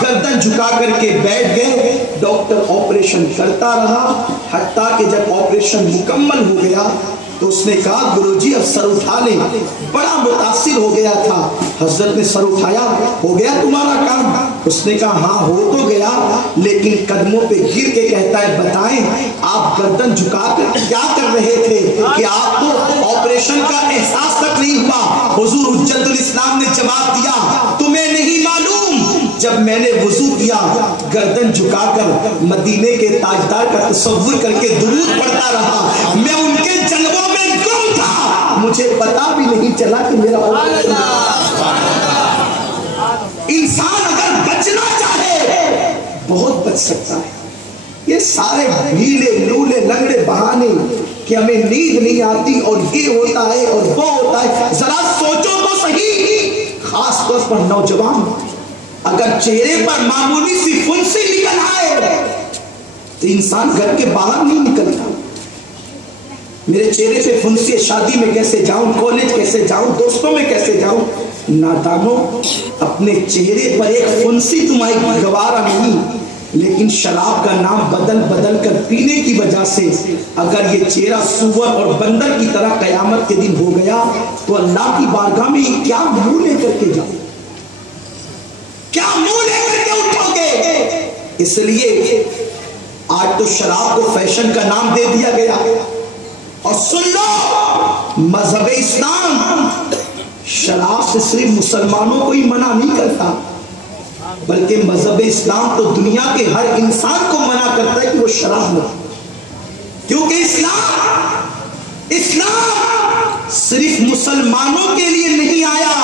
گردن جھکا کر کے بیٹھ گئے، ڈاکٹر آپریشن کرتا رہا حتیٰ کہ جب آپریشن مکمل ہو گیا تو اس نے کہا گروجی اب سر اٹھا لیں، بڑا متاثر ہو گیا تھا۔ حضرت نے سر اٹھایا، ہو گیا تمہارا کام؟ اس نے کہا ہاں ہو تو گیا، لیکن قدموں پہ گر کے کہتا ہے بتائیں آپ گردن جھکا کر کیا کر رہے تھے کہ آپ کو آپریشن کا احساس تک نہیں ہوا؟ حضور حجت الاسلام نے جواب دیا تمہیں نہیں معلوم، جب میں نے وضو کیا گردن جھکا کر مدینے کے تاجدار کا تصور کر کے درود پڑھتا رہا، میں ان کے جلووں میں گم تھا، مجھے پتا بھی نہیں چلا کہ میرا آپریشن۔ انسان اگر بچنا چاہے بہت بچ سکتا ہے۔ یہ سارے ڈھیلے لولے لنگڑے بہانے کہ ہمیں نیند نہیں آتی اور یہ ہوتا ہے اور وہ ہوتا ہے، ذرا سوچو تو صحیح، خاص طور پر نوجوان، اگر چہرے پر معمولی سی فنسی نکل آئے تو انسان گھر کے باہر نہیں نکلتا۔ میرے چہرے پہ فنسی، شادی میں کیسے جاؤں، کالج کیسے جاؤں، دوستوں میں کیسے جاؤں؟ نادانو، اپنے چہرے پر ایک فنسی تمہاری گوارا نہیں، لیکن شراب کا نام بدل بدل کر پینے کی وجہ سے اگر یہ چہرہ سور اور بندر کی طرح قیامت کے دن ہو گیا تو اللہ کی بارگاہ میں کیا منہ لے کر کے جاؤ، کیا منہ لے کر کے اٹھو گے؟ اس لیے آج تو شراب کو فیشن کا نام دے دیا گیا۔ اور سن لو، مذہب اسلام شراب سے صرف مسلمانوں کو ہی منع نہیں کرتا، بلکہ مذہب اسلام تو دنیا کے ہر انسان کو منع کرتا ہے کہ وہ شراب نہ، کیونکہ اسلام صرف مسلمانوں کے لیے نہیں آیا،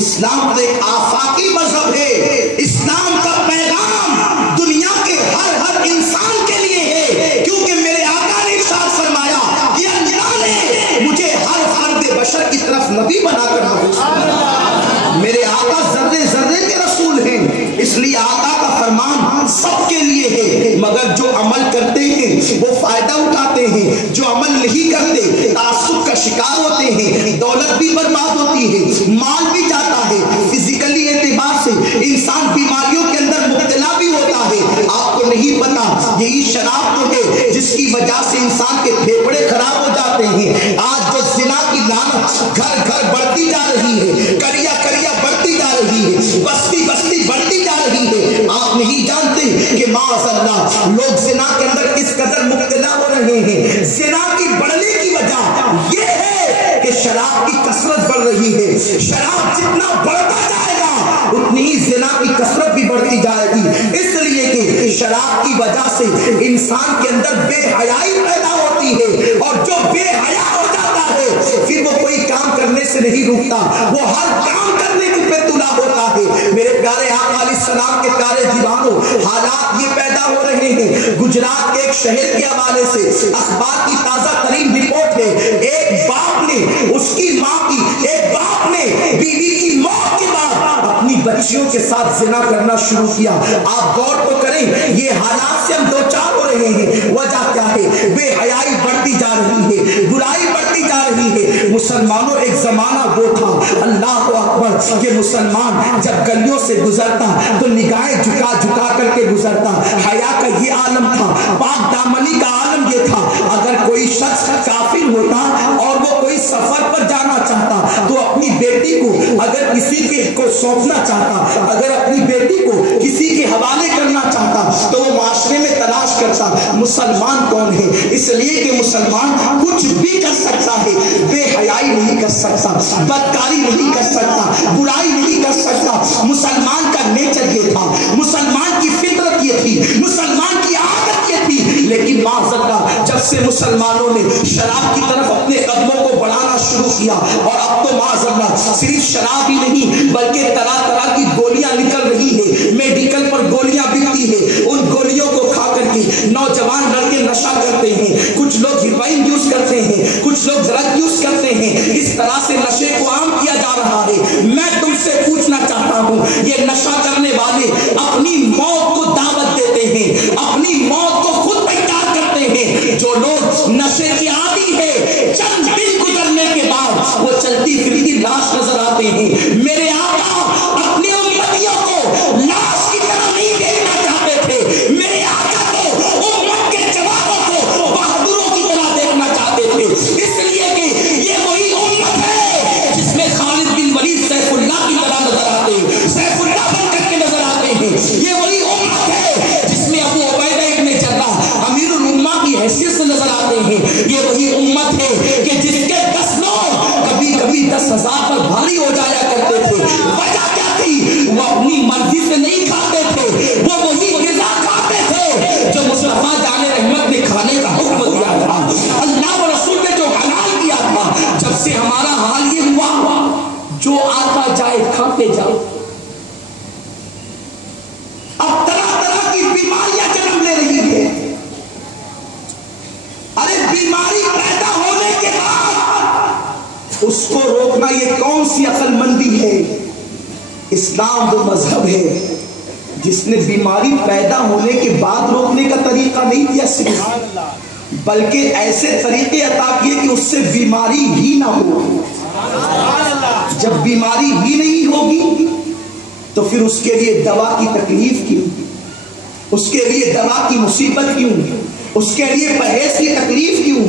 اسلام تو ایک آفاقی مذہب ہے، اسلام کا پیغام دنیا کے ہر انسان کے لیے ہے، کیونکہ میرے آقا نے ارشاد فرمایا کہ اللہ نے مجھے ہر فرد بشر کی طرف نبی بنا کر بھیجا۔ میرے آقا ذرے ذرے کے رسول ہیں، اس لیے آقا کا فرمان سب کے لیے ہے، مگر جو عمل کرتے ہیں وہ فائدہ اٹھاتے ہیں، جو عمل نہیں کرتے تعصب کا شکار ہوتے ہیں، دولت بھی برباد ہوتی ہے، مال بھی جاتا ہے، فزیکلی اعتبار سے انسان بیماریوں کے اندر مبتلا بھی ہوتا ہے۔ آپ کو نہیں پتا یہی شراب تو ہے جس کی وجہ سے انسان کے پھیپھڑے خراب ہو جاتے ہیں۔ آج جو زنا کی لعنت گھر گھر بڑھتی جا رہی ہے، کریا کریا بڑھتی جا رہی ہے، بستی بستی بڑھتی جا رہی ہے، آپ نہیں جانتے کہ معاذ اللہ لوگ زنا کے اندر کس قدر مبتلا ہو رہے ہیں۔ زنا کی بڑھنے کی وجہ یہ ہے کہ شراب کی کثرت بڑھ رہی ہے، شراب جتنا بڑھتا جائے گا اتنی ہی زنا کی کثرت بھی بڑھتی جائے گی، اس لیے کہ شراب کی وجہ سے انسان کے اندر بے حیائی پیدا ہوتی ہے، اور جو بے حیا ہو جاتا ہے پھر وہ کوئی کام کرنے سے نہیں رکتا، وہ ہر کام کرنے پہ تلا ہوتا ہے۔ میرے پیارے آقا علیہ السلام کے پیارے دیوانوں، حالات یہ پیدا ہو رہے ہیں۔ گجرات کے ایک شہر کے حوالے سے اخبار کی تازہ ترین رپورٹ ہے، ایک باپ نے اس کی ماں کی، ایک باپ نے بیوی کی موت کے بعد اپنی بچیوں کے ساتھ زنا کرنا شروع کیا۔ آپ غور تو کریں، یہ حالات سے ہم دو چار ہو رہے ہیں، وجہ کیا ہے؟ بے حیائی بڑھتی جا رہی ہے، برائی بڑھتی جا رہی ہے۔ مسلمانوں ایک زمانہ وہ تھا، اللہ اکبر، کہ مسلمان جب گلیوں سے گزرتا تو نگاہیں جھکا جھکا کر کے گزرتا، حیا کا یہ عالم تھا، پاک دامنی کا عالم یہ تھا۔ اگر کوئی شخص کافر ہوتا اور وہ کوئی سفر پر جانا چاہتا تو اپنی بیٹی کو اگر کسی کے کو سونپنا چاہتا، اگر اپنی بیٹی کو کسی کے حوالے کرنا چاہتا تو وہ معاشرے میں تلاش کرتا مسلمان کون ہے، اس لیے کہ مسلمان کچھ بھی کر سکتا ہے، بے حیائی نہیں کر سکتا، بدکاری نہیں کر سکتا، برائی نہیں کر سکتا۔ مسلمان کا نیچر یہ تھا، مسلمان کی فطرت یہ تھی، مسلمان کی عادت یہ تھی، لیکن معذاللہ جب سے مسلمانوں نے شراب کی طرف اپنے قدموں کو بڑھانا شروع کیا، اور اب تو معذاللہ صرف شراب ہی نہیں بلکہ طرح طرح کی گولیاں نکل رہی ہے، میڈیکل پر گولیاں بکتی ہے، ان گولیوں کو کھا کر کے نوجوان لڑکے نشہ کرتے ہیں، کچھ لوگ ہیروئن یوز کرتے ہیں، کچھ لوگ ڈرگ یوز کرتے ہیں، اس طرح سے نشے کو عام کیا جا رہا ہے۔ میں تم سے پوچھنا چاہتا ہوں، یہ نشہ کرنے والے اپنی موت کو دعوت دیتے ہیں، اپنی موت کو خود تیار کرتے ہیں۔ جو لوگ نشے کے عادی ہے چند دن گزرنے لاش نظر آتے ہیں۔ میرے آقا اپنی امتیوں کو لاش کی طرح نہیں دیکھنا چاہتے تھے، میرے آقا کو امت کے جوانوں کو بہادروں کی طرح دیکھنا چاہتے تھے، اس لیے کہ یہ وہی امت ہے جس میں خالد بن ولید سیف اللہ کی طرح نظر آتے ہیں، سیف اللہ بن کر کے نظر آتے ہیں۔ یہ وہی امت ہے جس میں ابو عبیدہ ابن جراح امیر الامہ کی حیثیت سے نظر آتے ہیں۔ یہ وہی امت ہے کہ جس کے 10 لوگ کبھی کبھی 10,000 پر بھاری ہو جایا کرتے تھے۔ وجہ کیا تھی؟ وہ اپنی مرضی سے نہیں کھاتے تھے، وہ وہی غذا کھاتے تھے جو مصطفیٰ جان رحمت نے کھانے کا حکم دیا تھا، اللہ و رسول نے جو حلال کیا تھا۔ جب سے ہمارا حال یہ ہوا جو آتا جائے کھاتے جاؤ، اب طرح طرح کی بیماریاں جنم لے رہی ہیں۔ ارے بیماری پیدا ہونے کے بعد اس کو روکنا یہ کون سی عقل مندی ہے؟ اسلام وہ مذہب ہے جس نے بیماری پیدا ہونے کے بعد روکنے کا طریقہ نہیں دیا صرف، بلکہ ایسے طریقے عطا کیے کہ اس سے بیماری ہی نہ ہو۔ جب بیماری ہی نہیں ہوگی تو پھر اس کے لیے دوا کی تکلیف کیوں، اس کے لیے دوا کی مصیبت کیوں، اس کے لیے پرہیز کی تکلیف کیوں؟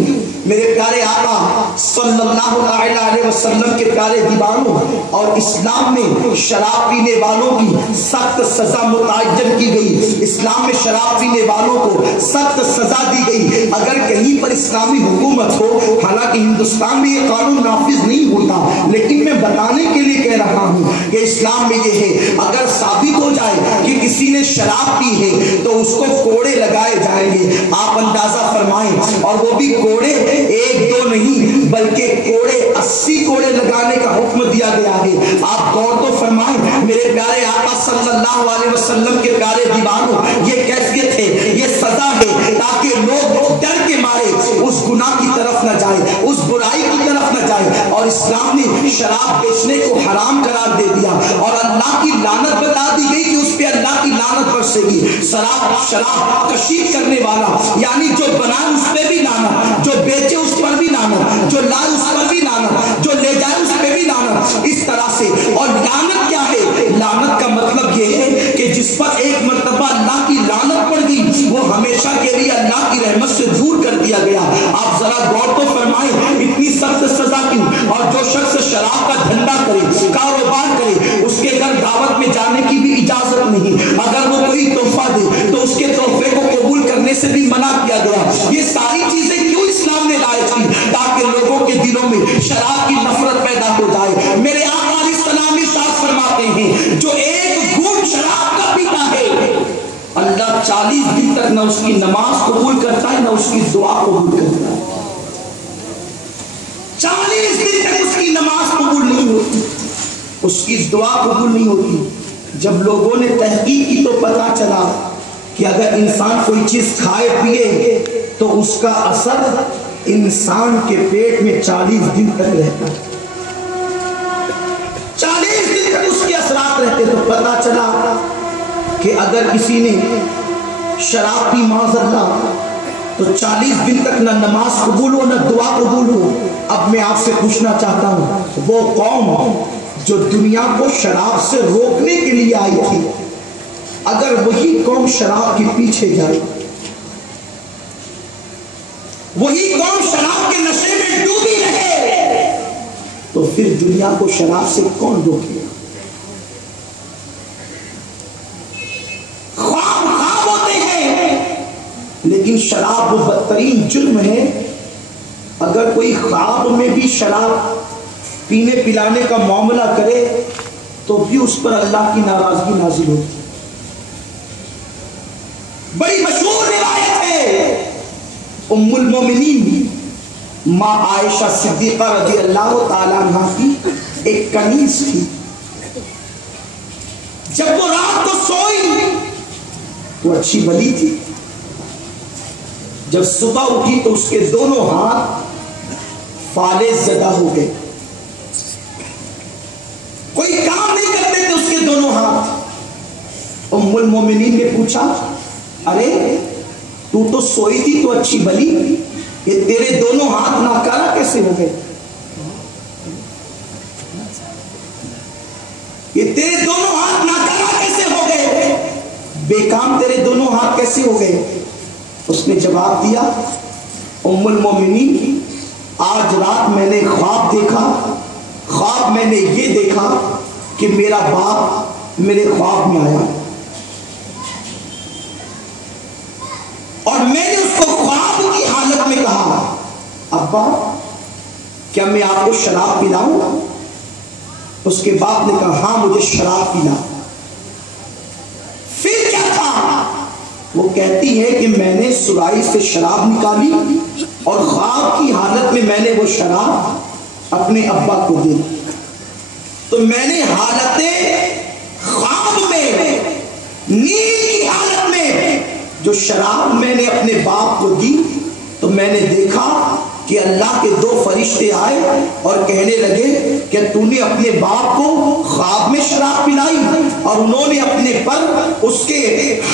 میرے پیارے آقا صلی اللہ علیہ وسلم کے پیارے دیوانوں اور اسلام میں شراب پینے والوں کی سخت سزا متعین کی گئی، اسلام میں شراب پینے والوں کو سخت سزا دی گئی۔ اگر کہیں پر اسلامی حکومت ہو، حالانکہ ہندوستان میں یہ قانون نافذ نہیں ہوتا، لیکن میں بتانے کے لیے کہہ رہا ہوں کہ اسلام میں یہ ہے، اگر ثابت ہو جائے کہ کسی نے شراب پی ہے تو اس کو کوڑے لگائے جائیں گے۔ آپ اندازہ فرمائیں، اور وہ بھی کوڑے 1-2 نہیں بلکہ کوڑے 80 کوڑے لگانے کا حکم دیا گیا ہے۔ آپ غور تو فرمائیں میرے پیارے آقا صلی اللہ علیہ وسلم کے پیارے دیوانوں، یہ کیفیت ہے، یہ سزا ہے تاکہ لوگ ڈر کے مارے اس گناہ کی طرف نہ جائے، اس برائی کی طرف نہ جائے۔ اور اسلام نے شراب بیچنے کو حرام قرار دے دیا اور اللہ کی لعنت بتا دی گئی کہ اس پہ اللہ کی لعنت برسے گی۔ شراب کشید کرنے والا یعنی جو بنائے اس پہ بھی لعنت، جو بیچے اس پر بھی لعنت، جو لائے اس پر بھی لعنت، جو لے جائے اس پہ بھی لعنت، اس طرح سے۔ اور لعنت کیا ہے؟ لعنت کا مطلب یہ ہے کہ جس پر ایک مرتبہ اللہ کی لعنت پڑ گئی وہ ہمیشہ کے لیے اللہ کی رحمت سے دور کر دیا گیا۔ آپ ذرا غور تو فرمائیں اتنی سخت سزا کیوں؟ اور جو شخص شراب کا دھندا کرے، کاروبار کرے، اس کے گھر دعوت میں جانے کی بھی اجازت نہیں، اگر وہ کوئی تحفہ دے تو اس کے تحفے کو قبول کرنے سے بھی منع کیا گیا۔ یہ ساری چیزیں کیوں اسلام نے لائے تھی؟ تاکہ لوگوں کے دلوں میں شراب کی نفرت پیدا ہو جائے۔ میرے آقا علیہ السلام ارشاد فرماتے ہیں جو ایک گھونٹ شراب کا پیتا ہے اللہ 40 دن تک نہ اس کی نماز قبول کرتا ہے نہ اس کی دعا قبول کرتا ہے۔ 40 دن تک اس کی نماز قبول نہیں ہوتی، اس کی دعا قبول نہیں ہوتی۔ جب لوگوں نے تحقیق کی تو پتا چلا کہ اگر انسان کوئی چیز کھائے پیے تو اس کا اثر انسان کے پیٹ میں 40 دن تک رہتا ہے، 40 دن تک اس کے اثرات رہتے۔ تو پتا چلا کہ اگر کسی نے شراب پی معاذ اللہ تو 40 دن تک نہ نماز قبول ہو نہ دعا قبول ہو۔ اب میں آپ سے پوچھنا چاہتا ہوں وہ قوم جو دنیا کو شراب سے روکنے کے لیے آئی تھی، اگر وہی قوم شراب کے پیچھے جائے، وہی قوم شراب کے نشے میں ڈوبی رہے، تو پھر دنیا کو شراب سے کون روکے؟ خواب ہوتے ہیں لیکن شراب وہ بدترین جرم ہے۔ اگر کوئی خواب میں بھی شراب پینے پلانے کا معاملہ کرے تو بھی اس پر اللہ کی ناراضگی نازل ہوتی۔ بڑی مشہور روایت ہے ام المومنین ماں عائشہ صدیقہ رضی اللہ تعالیٰ عنہ کی ایک کنیز تھی۔ جب وہ رات کو سوئی تو اچھی بلی تھی، جب صبح اٹھی تو اس کے دونوں ہاتھ فالج زدہ ہو گئے، کوئی کام نہیں کرتے تھے اس کے دونوں ہاتھ۔ ام المومنین نے پوچھا ارے تو سوئی تھی تو اچھی بلی، یہ تیرے دونوں ہاتھ ناکارہ کیسے ہو گئے؟ یہ تیرے دونوں ہاتھ ناکارہ کیسے ہو گئے؟ بے کام تیرے دونوں ہاتھ کیسے ہو گئے؟ اس نے جواب دیا ام المومنین آج رات میں نے خواب دیکھا، خواب میں نے یہ دیکھا کہ میرا باپ میرے خواب میں آیا اور میں نے اس کو خواب کی حالت میں کہا ابا کیا میں آپ کو شراب پلاؤں؟ اس کے باپ نے کہا ہاں مجھے شراب پلا۔ پھر کیا تھا؟ وہ کہتی ہے کہ میں نے سرائی سے شراب نکالی اور خواب کی حالت میں میں نے وہ شراب اپنے ابا کو دی، تو میں نے حالت خواب میں، نیند کی حالت میں جو شراب میں نے اپنے باپ کو دی تو میں نے دیکھا کہ اللہ کے دو فرشتے آئے اور کہنے لگے کہ تو نے اپنے باپ کو خواب میں شراب پلائی، اور انہوں نے اپنے پر اس کے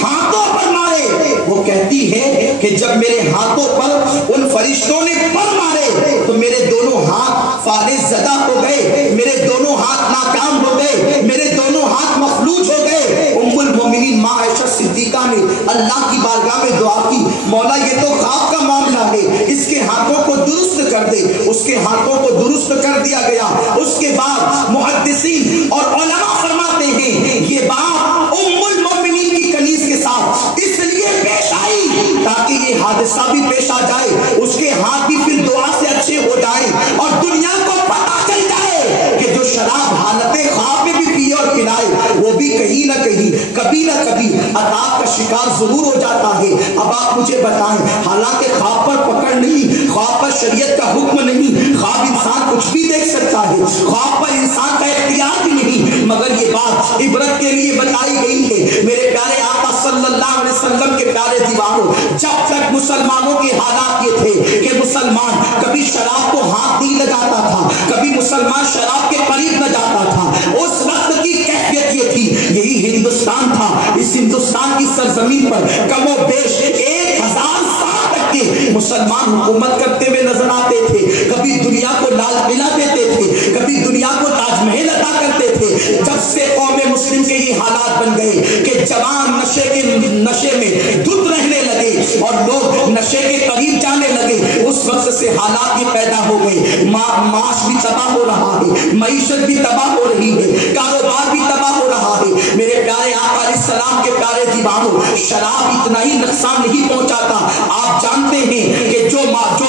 ہاتھوں پر مارے۔ وہ کہتی ہے کہ جب میرے ہاتھوں پر ان فرشتوں نے پر مارے تو میرے دونوں ہاتھ فالج زدہ ہو گئے، میرے دونوں ہاتھ ناکام ہو گئے، میرے دونوں ہاتھ مفلوج ہو گئے۔ ام المومنین ماں عائشہ صدیقہ نے اللہ کی بارگاہ میں دعا کی مولا یہ تو خواب کا معاملہ ہے، اس کے ہاتھوں کو درست کر دے۔ اس کے ہاتھوں کو درست کر دیا گیا۔ اس کے بعد محدثین اور علماء فرماتے ہیں یہ بات ام المومنین کی کنیز کے ساتھ اس لیے پیش آئی تاکہ یہ حادثہ بھی پیش آ جائے، اس کے ہاتھ بھی پھر دعا سے اچھے ہو جائیں اور دنیا کو پتہ چل جائے کہ جو شراب حالت خواب میں بھی پیے اور پلائے وہ بھی کہیں نہ کہیں کبھی نہ کبھی عذاب کا شکار ضرور ہو جاتا ہے۔ اب آپ مجھے بتائیں، حالانکہ خواب پر پکڑ نہیں، خواب پر شریعت کا حکم نہیں، خواب انسان کچھ بھی دیکھ سکتا ہے، خواب پر انسان کا اختیار بھی نہیں، مگر یہ بات عبرت کے لیے بتائی گئی ہے۔ میرے پیارے آقا صلی اللہ علیہ وسلم کے پیارے دیوانوں، جب تک مسلمانوں کے حالات یہ تھے کہ مسلمان کبھی شراب کو ہاتھ نہیں لگاتا تھا، کبھی مسلمان شراب کے قریب نہ جاتا تھا، اس وقت کی کیفیت یہ تھی، یہی ہندوستان تھا۔ اس ہندوستان کی سرزمین پر کم و بیش 1000 سال تک کے مسلمان حکومت کرتے ہوئے نظر آتے تھے، کبھی دنیا کو لال قلعہ دیتے تھے، کبھی دنیا کو تاج محل عطا کرتے تھے۔ جب سے قوم مسلم کے یہ حالات بن گئے کہ جوان نشے میں دھت رہنے لگے اور لوگ نشے کے قریب جانے لگے، اس وقت سے حالات یہ پیدا ہو گئے، معاش بھی تباہ ہو رہا ہے، معیشت بھی تباہ ہو رہی ہے، کاروبار بھی تباہ ہو رہا ہے۔ میرے پیارے آقا علیہ السلام کے پیارے دیوانوں، شراب اتنا ہی نقصان نہیں پہنچاتا، آپ جانتے ہیں کہ جو باپ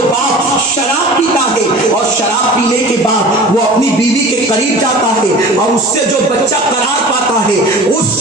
شراب پیتا ہے اور شراب پینے کے بعد وہ اپنی بیوی کے قریب جاتا ہے اور اس سے جو بچہ قرار پاتا ہے، اس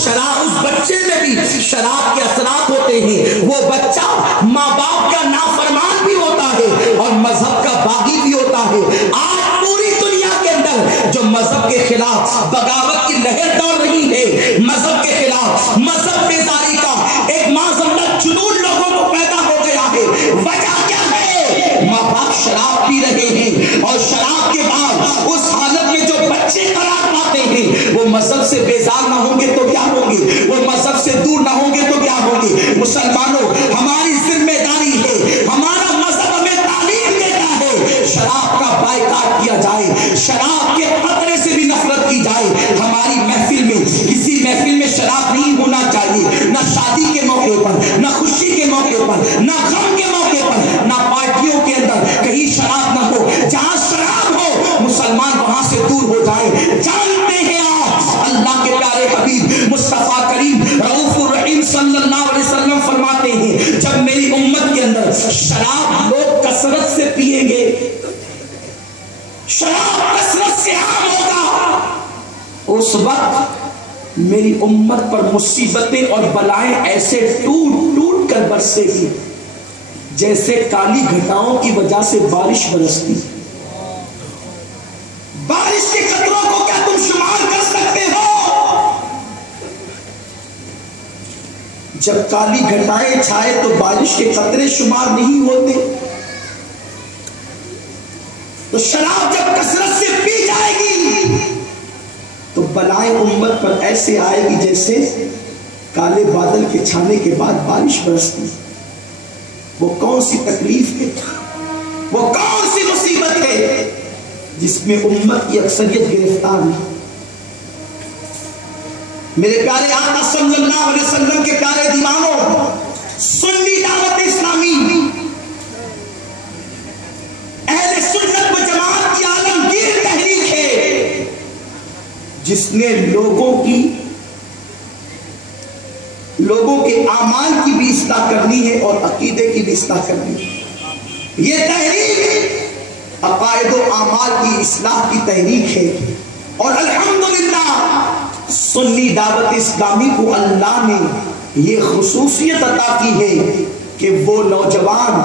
بچے میں بھی شراب کے اثرات ہوتے ہیں، وہ بچہ ماں باپ کا نافرمان بھی ہوتا ہے اور مذہب کا باغی بھی ہوتا ہے۔ آج پوری دنیا کے اندر جو مذہب کے خلاف بغاوت کی لہر دوڑ رہی ہے، مذہب کے خلاف مذہب بیزاری کا ایک معظم جنون لوگوں کو پیدا ہو گیا ہے، وجہ کیا ہے؟ ماں باپ شراب پی رہے ہیں اور شراب کے بعد اس حالت میں جو بچے قرار پاتے ہیں وہ مذہب سے بیزار نہ ہوں گے تو کیا ہوں گے، وہ مذہب سے دور نہ ہوں گے تو کیا ہوں گے۔ مسلمانوں، ہماری ذمہ داری ہے، ہمارا مذہب ہمیں تعلیم دیتا ہے شراب کا بائیکاٹ کیا جائے، شراب کے خطرے سے بھی نفرت کی جائے۔ ہماری محفل میں کسی محفل میں شراب نہیں ہونا چاہیے، نہ شادی کے موقع پر، نہ خوشی کے موقع پر، نہ غم کے موقع پر، نہ پارٹیوں کے اندر کہیں شراب نہ ہو۔ جہاں شراب ہو مسلمان وہاں سے دور ہو جائے۔ جانتے ہیں آپ اللہ کے پیارے حبیب مصطفیٰ کریم رؤوف الرحیم صلی اللہ علیہ وسلم فرماتے ہیں جب میری امت کے اندر شراب لوگ کثرت سے پیئیں گے، شراب کثرت سے عام ہوگا، اس وقت میری امت پر مصیبتیں اور بلائیں ایسے ٹوٹ ٹوٹ کر برسے گی جیسے کالی گھٹاؤں کی وجہ سے بارش برستی۔ بارش کے قطروں کو کیا تم شمار کر سکتے ہو؟ جب کالی گھٹائیں چھائے تو بارش کے قطرے شمار نہیں ہوتے۔ تو شراب جب کثرت سے پی جائے گی تو بلائیں امت پر ایسے آئے گی جیسے کالے بادل کے چھانے کے بعد بارش برستی۔ وہ کون سی تکلیف ہے، وہ کون سی مصیبت ہے جس میں امت کی اکثریت گرفتار ہے۔ میرے پیارے آقا صلی اللہ علیہ وسلم کے پیارے دیوانوں، سنی دعوت اسلامی اہل سنت و جماعت کی عالمگیر تحریک ہے، جس نے لوگوں کے اعمال کی بھی اصلاح کرنی ہے اور عقیدے کی بھی اصلاح کرنی ہے۔ یہ تحریک عقائد و اعمال کی اصلاح کی تحریک ہے، اور الحمدللہ سنی دعوت اسلامی کو اللہ نے یہ خصوصیت عطا کی ہے کہ وہ نوجوان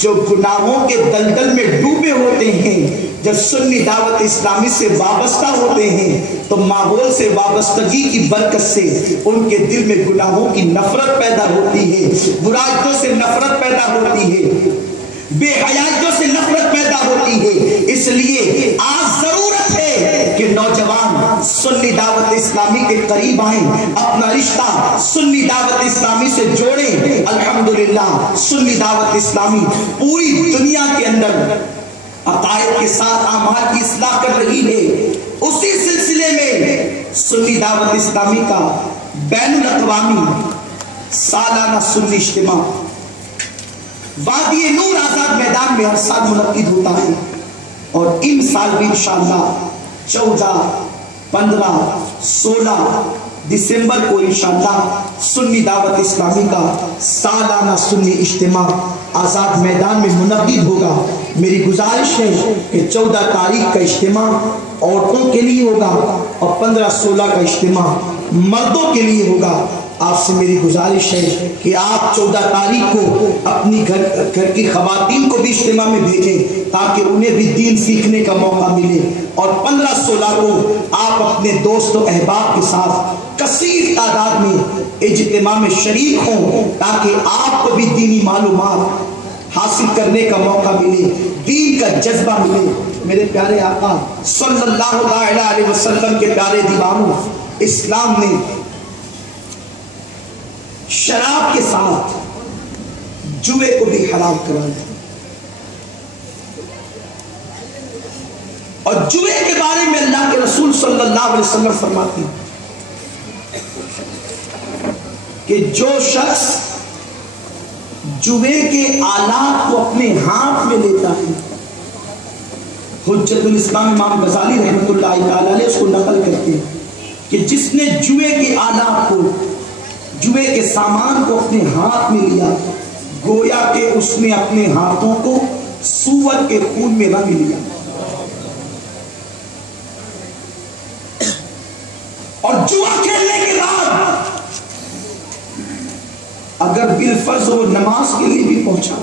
جو گناہوں کے دلدل میں ڈوبے ہوتے ہیں، جب سنی دعوت اسلامی سے وابستہ ہوتے ہیں تو ماحول سے وابستگی کی برکت سے ان کے دل میں گناہوں کی نفرت پیدا ہوتی ہے، برائیوں سے نفرت پیدا ہوتی ہے، بے حیائیوں سے نفرت پیدا ہوتی ہے۔ اس لیے آج ضرورت ہے کہ نوجوان سنی دعوت اسلامی کے قریب آئیں، اپنا رشتہ سنی دعوت اسلامی سے جوڑیں۔ الحمدللہ سنی دعوت اسلامی پوری دنیا کے اندر عقائد کے ساتھ اعمال کی اصلاح کر رہی ہے۔ اسی سلسلے میں سنی دعوت اسلامی کا بین الاقوامی سالانہ سنی اجتماع وادی نور آزاد میدان میں ہر سال منعقد ہوتا ہے، اور ان سال بھی انشاءاللہ 14، 15، 16 دسمبر کو انشاءاللہ سنی دعوت اسلامی کا سالانہ سنی اجتماع آزاد میدان میں منعقد ہوگا۔ میری گزارش ہے کہ 14 تاریخ کا اجتماع عورتوں کے لیے ہوگا اور 15، 16 کا اجتماع مردوں کے لیے ہوگا۔ آپ سے میری گزارش ہے کہ آپ 14 تاریخ کو اپنی گھر کی خواتین کو بھی اجتماع میں بھیجیں تاکہ انہیں بھی دین سیکھنے کا موقع ملے، اور 15، 16 کو آپ اپنے دوست و احباب کے ساتھ کثیر تعداد میں اجتماع میں شریک ہوں تاکہ آپ کو بھی دینی معلومات حاصل کرنے کا موقع ملے، دین کا جذبہ ملے۔ میرے پیارے آقا صلی اللہ علیہ وسلم کے پیارے دیوانوں، اسلام نے شراب کے ساتھ جوے کو بھی حرام کرا دیا، اور جوے کے بارے میں اللہ کے رسول صلی اللہ علیہ وسلم فرماتے ہیں کہ جو شخص جوے کے آلات کو اپنے ہاتھ میں لیتا ہے، حجت الاسلام امام غزالی رحمۃ اللہ تعالی علیہ اس کو نقل کرتے ہیں کہ جس نے جوے کے آلات کو، جوے کے سامان کو اپنے ہاتھ میں لیا، گویا کہ اس نے اپنے ہاتھوں کو سور کے خون میں رنگ لیا، اور جوا کھیلنے کے بعد اگر بالفرض وہ نماز کے لیے بھی پہنچا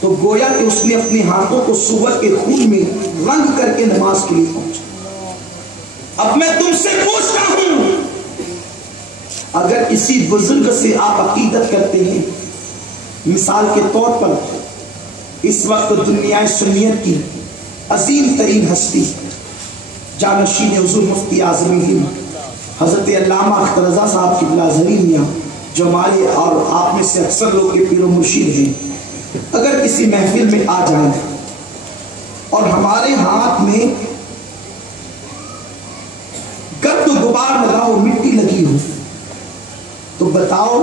تو گویا کہ اس نے اپنے ہاتھوں کو سور کے خون میں رنگ کر کے نماز کے لیے پہنچا۔ اب میں تم سے پوچھتا ہوں، اگر کسی بزرگ سے آپ عقیدت کرتے ہیں، مثال کے طور پر اس وقت دنیا سنیت کی عظیم ترین ہستی جانشین حضور مفتی اعظم ہند حضرت علامہ اختر رضا صاحب کی بلازری میاں، جو ہمارے اور آپ میں سے اکثر لوگ کے پیر و مرشد ہیں، اگر کسی محفل میں آ جائیں اور ہمارے ہاتھ میں گرد و غبار لگا ہو، مٹی لگی ہو، تو بتاؤ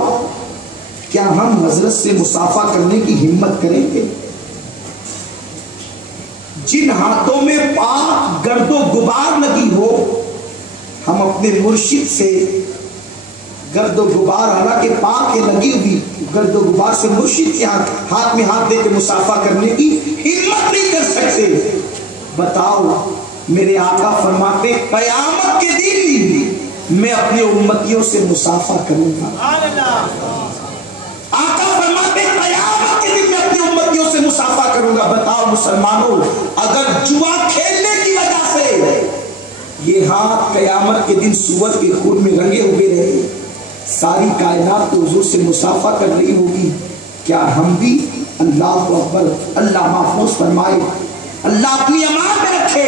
کیا ہم حضرت سے مصافحہ کرنے کی ہمت کریں گے؟ جن ہاتھوں میں پاک گرد و غبار لگی ہو، ہم اپنے مرشد سے گرد و غبار، حالانکہ پاک لگی ہوئی گرد و غبار سے مرشد کے ہاتھ میں ہاتھ دے کے مصافحہ کرنے کی ہمت نہیں کر سکتے؟ بتاؤ، میرے آقا فرماتے قیامت کے دن میں اپنے امتیوں سے مصافحہ کروں گا۔ آقا فرماتے قیامت کے دن میں اپنے امتیوں سے مصافحہ کروں گا۔ بتاؤ مسلمانوں، اگر جوا کھیلنے کی وجہ سے یہ ہاتھ قیامت کے دن سور کے خون میں رنگے ہوئے رہے، ساری کائنات تو حضور سے مصافحہ کر رہی ہوگی، کیا ہم بھی؟ اللہ اکبر، اللہ محفوظ فرمائے، اللہ اپنی امان میں رکھے۔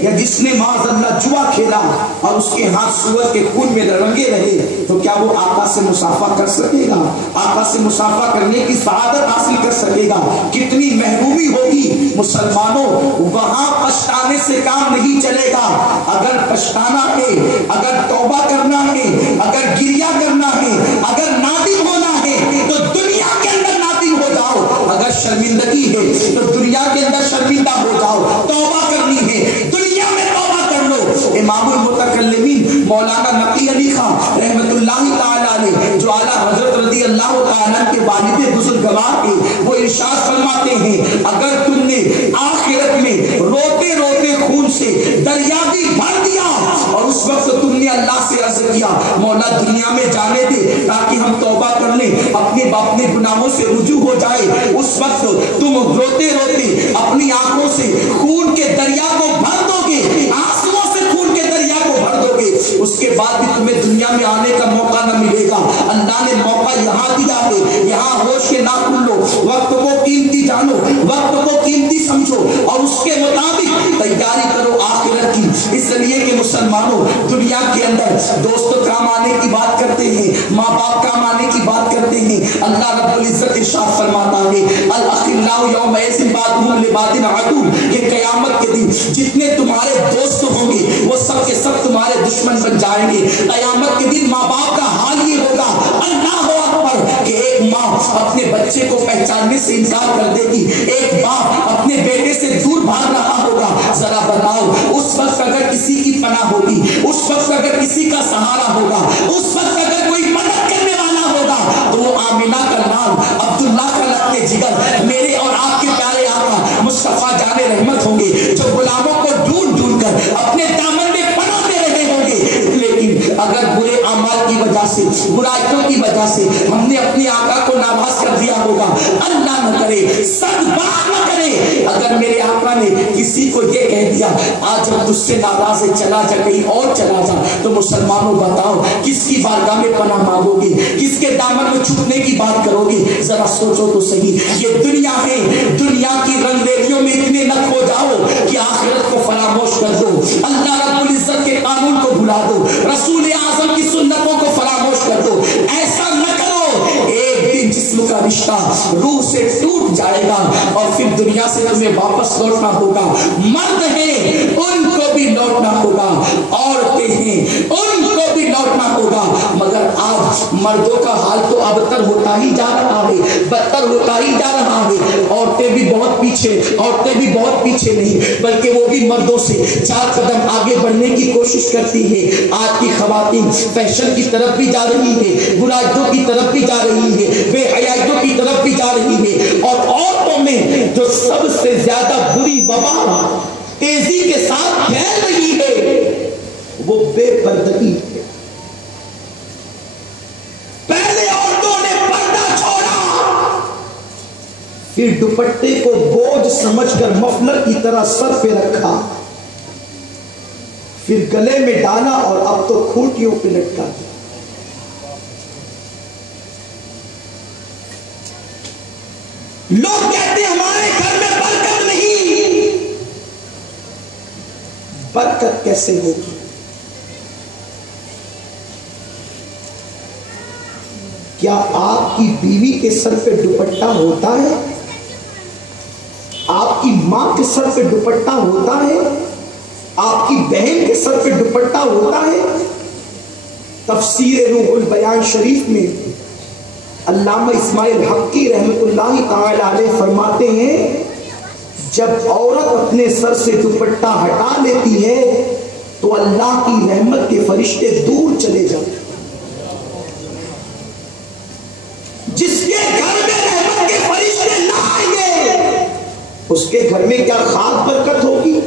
یا جس نے معاذ اللہ جوا کھیلا اور اس کے ہاتھ سور کے خون میں رنگے رہے، تو کیا وہ آقا سے مصافحہ کر سکے گا؟ آقا سے مصافحہ کرنے کی سعادت حاصل کر سکے گا؟ کتنی محبوبی ہوگی مسلمانوں وہاں پچھتانے سے کام نہیں چلے گا. اگر پچھتانا ہے، اگر توبہ کرنا ہے، اگر گریہ کرنا ہے، اگر نادم ہونا ہے تو دنیا کے اندر نادم ہو جاؤ. اگر شرمندگی ہے تو دنیا کے اندر شرمندہ ہو جاؤ. توبہ کرنی ہے دنیا میں توبہ کر لو. امام المتکلمین مولانا نقی علی خان رحمت اللہ تعالی علیہ جو اعلیٰ حضرت رضی اللہ تعالیٰ کے والد بزرگوار تھے، وہ ارشاد فرماتے ہیں اگر تم نے آخرت میں روتے روتے خون سے دریا بھی بھر دیا اور اس وقت تم نے اللہ سے عرض کیا مولا دنیا میں جانے دے تاکہ ہم توبہ کر لیں، اپنے گناہوں سے رجوع ہو جائے، اس وقت تم روتے روتے اپنی آنکھوں سے خون کے دریا کو بھر دو گے، آنسوؤں سے خون کے دریا کو بھر دو گے، اس کے بعد بھی تمہیں دنیا میں آنے کا موقع نہ ملے گا. اللہ نے موقع یہاں دیا ہے، یہاں ہوش کے ناخن لو، وقت کو قیمتی جانو، وقت کو قیمتی سمجھو اور اس کے مطابق تیاری کرو آخرت کی. اس لیے کہ مسلمانوں دنیا کے اندر دوست کام آنے کی بات کرتے ہیں، ماں باپ کام آنے کی بات کرتے ہیں. اللہ رب العزت ارشاد فرماتا ہے الاخلاء یومئذ بعضهم لبعض عدو، یہ قیامت کے دن جتنے تمہارے دوست ہوں گے وہ سب کے سب تمہارے دشمن بن جائیں گے. قیامت کے دن ماں باپ کا حال یہ ہوگا اللہ اکبر کہ ایک ماں اپنے بچے کو پہچاننے سے انکار کر دے گی، ایک باپ اپنے بیٹے سے دور بھاگ رہا ہوگا. ذرا بتاؤ اس وقت اگر کسی کی پناہ ہوگی، اس وقت اگر کسی کا سہارا ہوگا، اس وقت اگر کوئی مدد کرنے والا ہوگا تو وہ آمینہ کا نام، عبداللہ کا لقب جگر میرے اور آپ کے پیارے آقا مصطفیٰ جان رحمت ہوں گے جو غلاموں کو ڈھونڈ ڈھونڈ کر اپنے دامن میں پناہ دے رہے ہوں گے. لیکن اگر برے اعمال کی وجہ سے، برائیوں کی وجہ سے ہم نے اپنے آقا کو ناراض کر دیا ہوگا، اللہ نہ کرے، صد بار نہ کرے اگر میرے آقا نے کسی کو یہ کہہ دیا آج ہم تجھ سے ناراض ہے چلا جا کہیں اور چلا جا، تو مسلمانوں بتاؤ کس کی بارگاہ میں پناہ مانگو گے، کس کے دامن میں چھپنے کی بات کرو گے؟ ذرا سوچو تو صحیح. یہ دنیا ہے، دنیا کی رنگ ریلیوں میں اتنے نہ کھو جاؤ کہ آخرت کو فراموش کر دو، اللہ رب العزت کے قانون کو بھلا دو، رسول اعظم کی سنتوں کو فراموش کر دو. ایسا نہ کرو، ایک دن جسم کا رشتہ روح سے ٹوٹ جائے گا اور پھر دنیا سے تمہیں واپس لوٹنا ہوگا. مرد ہیں ان کو بھی لوٹنا ہوگا، عورتیں ہیں ان کو بھی لوٹنا ہوگا. مگر آج مردوں کا حال تو ابتر ہوتا ہی جا رہا ہے، بدتر ہوتا ہی جا رہا ہے. عورتیں بھی بہت پیچھے نہیں بلکہ وہ بھی مردوں سے 4 قدم آگے بڑھنے کی کوشش کرتی ہے. آج کی خواتین فیشن کی طرف بھی جا رہی ہے، برائیوں کی طرف بھی جا رہی ہے، بے حیائیوں کی طرف بھی جا رہی ہے. اور عورتوں میں جو سب سے زیادہ بری وبا تیزی کے ساتھ پھیل رہی ہے وہ بے پردگی. پہلے عورتوں نے پردہ چھوڑا، پھر دوپٹے کو بوجھ سمجھ کر مفلر کی طرح سر پہ رکھا، پھر گلے میں ڈالا اور اب تو کھوٹیوں پہ لٹکا دیا. لوگ کہتے ہیں ہمارے گھر میں برکت نہیں. برکت کیسے ہوگی؟ کیا آپ کی بیوی کے سر پہ دوپٹہ ہوتا ہے؟ آپ کی ماں کے سر پہ دوپٹہ ہوتا ہے؟ آپ کی بہن کے سر پہ دوپٹہ ہوتا ہے؟ تفسیر روح البیان شریف میں علامہ اسماعیل حقی رحمت اللہ تعالی علیہ فرماتے ہیں جب عورت اپنے سر سے دوپٹہ ہٹا لیتی ہے تو اللہ کی رحمت کے فرشتے دور چلے جاتے ہیں. جس کے گھر میں رحمت کے فرشتے نہ آئیں گے اس کے گھر میں کیا خاص برکت ہوگی؟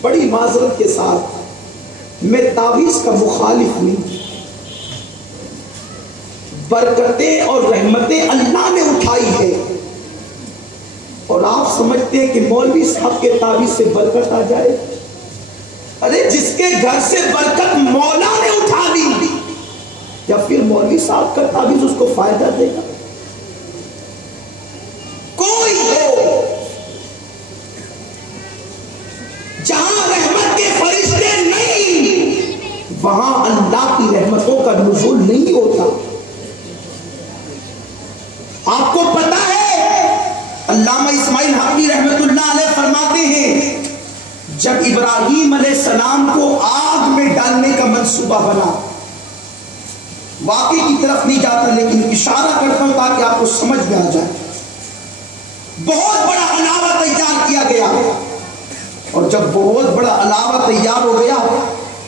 بڑی معذرت کے ساتھ میں تعویذ کا مخالف نہیں، برکتیں اور رحمتیں اللہ نے اٹھائی ہے اور آپ سمجھتے ہیں کہ مولوی صاحب کے تعویذ سے برکت آ جائے. ارے جس کے گھر سے برکت مولا نے اٹھا دی یا پھر مولوی صاحب کا تعویذ اس کو فائدہ دے گا؟ کوئی ہو جہاں رحمت کے فرشتے نہیں وہاں اللہ کی رحمتوں کا نزول نہیں ہوتا. آپ کو پتا ہے علامہ اسماعیل حقی رحمت اللہ علیہ فرماتے ہیں جب ابراہیم علیہ السلام کو آگ میں ڈالنے کا منصوبہ بنا، واقعی کی طرف نہیں جاتا لیکن اشارہ کرتا ہوں تاکہ آپ کو سمجھ میں آ جائے، بہت بڑا علاوہ تیار کیا گیا، اور جب بہت بڑا علاوہ تیار ہو گیا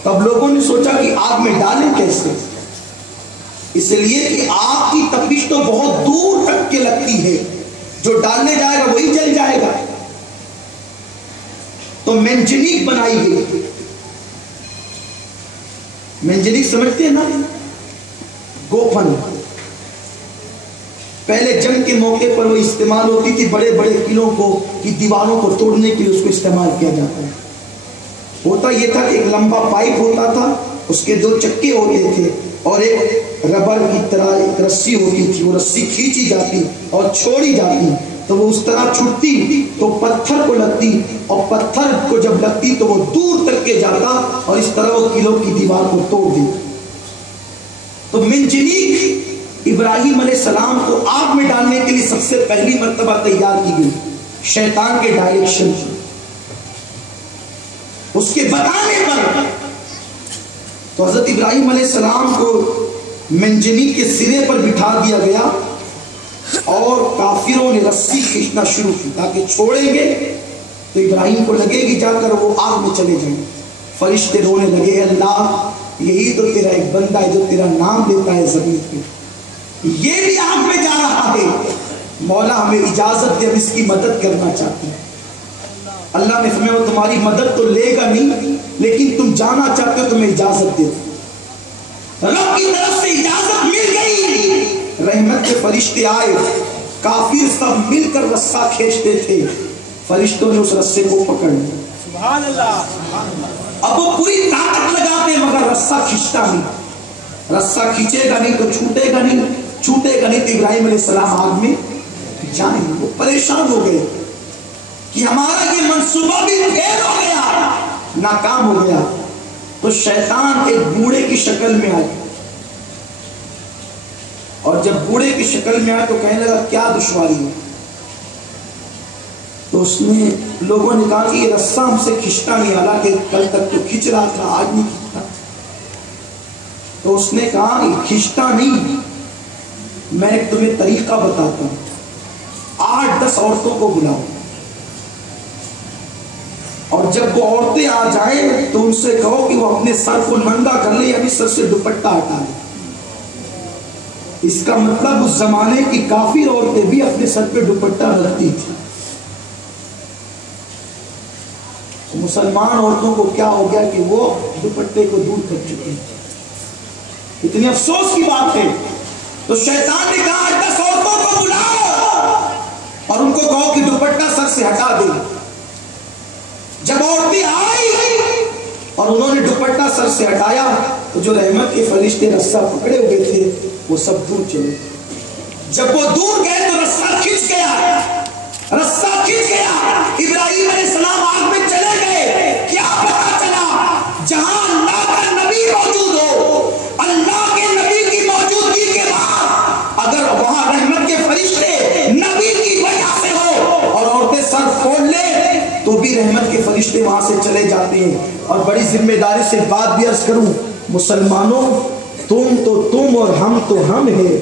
تب لوگوں نے سوچا کہ آگ میں ڈالیں کیسے، اس لیے کہ آگ کی تپش تو بہت دور تک کے لگتی ہے، جو ڈالنے جائے گا وہی جل جائے گا، تو منجنیق بنائی گئی۔ منجنیق سمجھتے ہیں نا، گوفن، پہلے جنگ کے موقع پر وہ استعمال ہوتی تھی، بڑے بڑے قلعوں کو کی دیواروں کو توڑنے کے لیے اس کو استعمال کیا جاتا ہے۔ ہوتا یہ تھا کہ ایک لمبا پائپ ہوتا تھا، اس کے 2 چکے ہوتے تھے اور ایک ربر کی طرح ایک رسی ہوتی تھی، وہ رسی کھینچی جاتی اور چھوڑی جاتی تو وہ اس طرح چھٹتی تو پتھر کو لگتی، اور پتھر کو جب لگتی تو وہ دور تک کے جاتا اور اس طرح وہ قلعوں کی دیوار کو توڑ دی۔ تو منجنیق ابراہیم علیہ السلام کو آگ میں ڈالنے کے لیے سب سے پہلی مرتبہ تیار کی گئی، شیطان کے ڈائریکشن سے، اس کے بتانے پر۔ تو حضرت ابراہیم علیہ السلام کو منجنیق کے سرے پر بٹھا دیا گیا اور کافروں نے رسی کھینچنا شروع کی تاکہ چھوڑیں گے تو ابراہیم کو لگے گی جا کر وہ آگ میں چلے جائیں۔ فرشتے رونے لگے، اللہ یہی تو تیرا ایک بندہ ہے جو تیرا نام لیتا ہے زمین پہ، یہ بھی آگ میں جا رہا ہے، مولا ہمیں اجازت دے، ہم اس کی مدد کرنا چاہتے ہیں۔ اللہ نے فرمایا وہ تمہاری مدد تو لے گا نہیں لیکن تم جانا چاہتے ہو تمہیں اجازت دے دو۔ رب کی طرف سے اجازت مل گئی، رحمت کے فرشتے آئے، کافر سب مل کر رسہ کھینچتے تھے، فرشتوں نے اس رسے کو پکڑ لیا۔ سبحان اللہ۔ اب وہ پوری طاقت لگاتے مگر رسہ کھینچتا نہیں، رسہ کھینچے گا نہیں تو چھوٹے گا نہیں، چھوٹے گا نہیں تو ابراہیم علیہ السلام آگ میں جائیں گے۔ وہ پریشان ہو گئے کہ ہمارا یہ منصوبہ بھی فیل ہو گیا، ناکام ہو گیا۔ تو شیطان ایک بوڑھے کی شکل میں آیا، اور جب بوڑھے کی شکل میں آیا تو کہنے لگا کیا دشواری ہے؟ تو اس نے لوگوں نے کہا کہ یہ رسہ ہم سے کھینچتا نہیں، حالانکہ کل تک تو کھینچ رہا تھا، آج نہیں کھینچتا۔ تو اس نے کہا یہ کھینچتا نہیں، میں تمہیں طریقہ بتاتا ہوں، 8-10 عورتوں کو بلاؤ، اور جب وہ عورتیں آ جائیں تو ان سے کہو کہ وہ اپنے سر کو ننگا کر لیں، یعنی سر سے دوپٹہ ہٹا لیں۔ اس کا مطلب اس زمانے کی کافر عورتیں بھی اپنے سر پہ دوپٹہ رکھتی تھی۔ مسلمان عورتوں کو کیا ہو گیا کہ وہ دوپٹے کو دور کر چکی تھی، اتنی افسوس کی بات ہے۔ تو شیطان نے کہا 10 عورتوں کو بلاؤ اور ان کو کہو کہ دوپٹہ سر سے ہٹا دے۔ جب عورتیں آئی اور انہوں نے دوپٹہ سر سے ہٹایا تو جو رحمت کے فرشتے رسہ پکڑے ہوئے تھے وہ سب دور چلے۔ جب وہ دور گئے تو رسہ کھنچ گیا، رسہ کھنچ گیا، ابراہیم علیہ السلام آگ میں چلے گئے۔ کیا پتا چلا؟ جہاں اللہ کا نبی موجود ہو، اللہ کے نبی کی موجودگی کے بعد اگر وہاں رحمت کے فرشتے نبی کی وجہ سے ہو اور عورتیں سر کھول لے تو بھی رحمت کے فرشتے وہاں سے چلے جاتے ہیں۔ اور بڑی ذمہ داری سے بات بھی عرض کروں، مسلمانوں تم تو تم اور ہم تو ہم ہیں،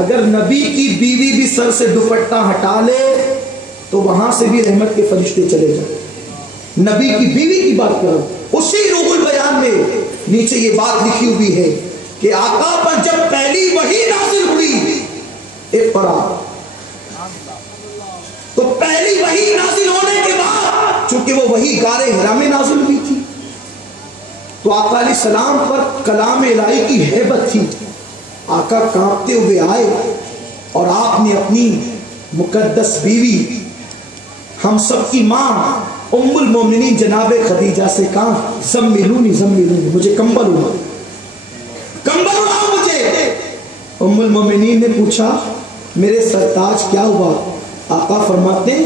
اگر نبی کی بیوی بھی سر سے دوپٹہ ہٹا لے تو وہاں سے بھی رحمت کے فرشتے چلے جائیں۔ نبی کی بیوی کی بات کرو، اسی روح البیان میں نیچے یہ بات لکھی ہوئی ہے کہ آقا پر جب پہلی وحی نازل ہوئی اقرا، تو پہلی وحی نازل ہونے کے بعد چونکہ وہ وحی غار حرا میں نازل ہوئی تھی تو آقا علیہ السلام پر کلام الہی کی ہیبت تھی۔ آقا کانپتے ہوئے آئے اور آپ نے اپنی مقدس بیوی ہم سب کی ماں ام المومنین جناب خدیجہ سے کہا زملونی زملونی، مجھے کمبل اڑاؤ، کمبل اڑاؤ مجھے۔ ام المومنین نے پوچھا میرے سرتاج کیا ہوا؟ آقا فرماتے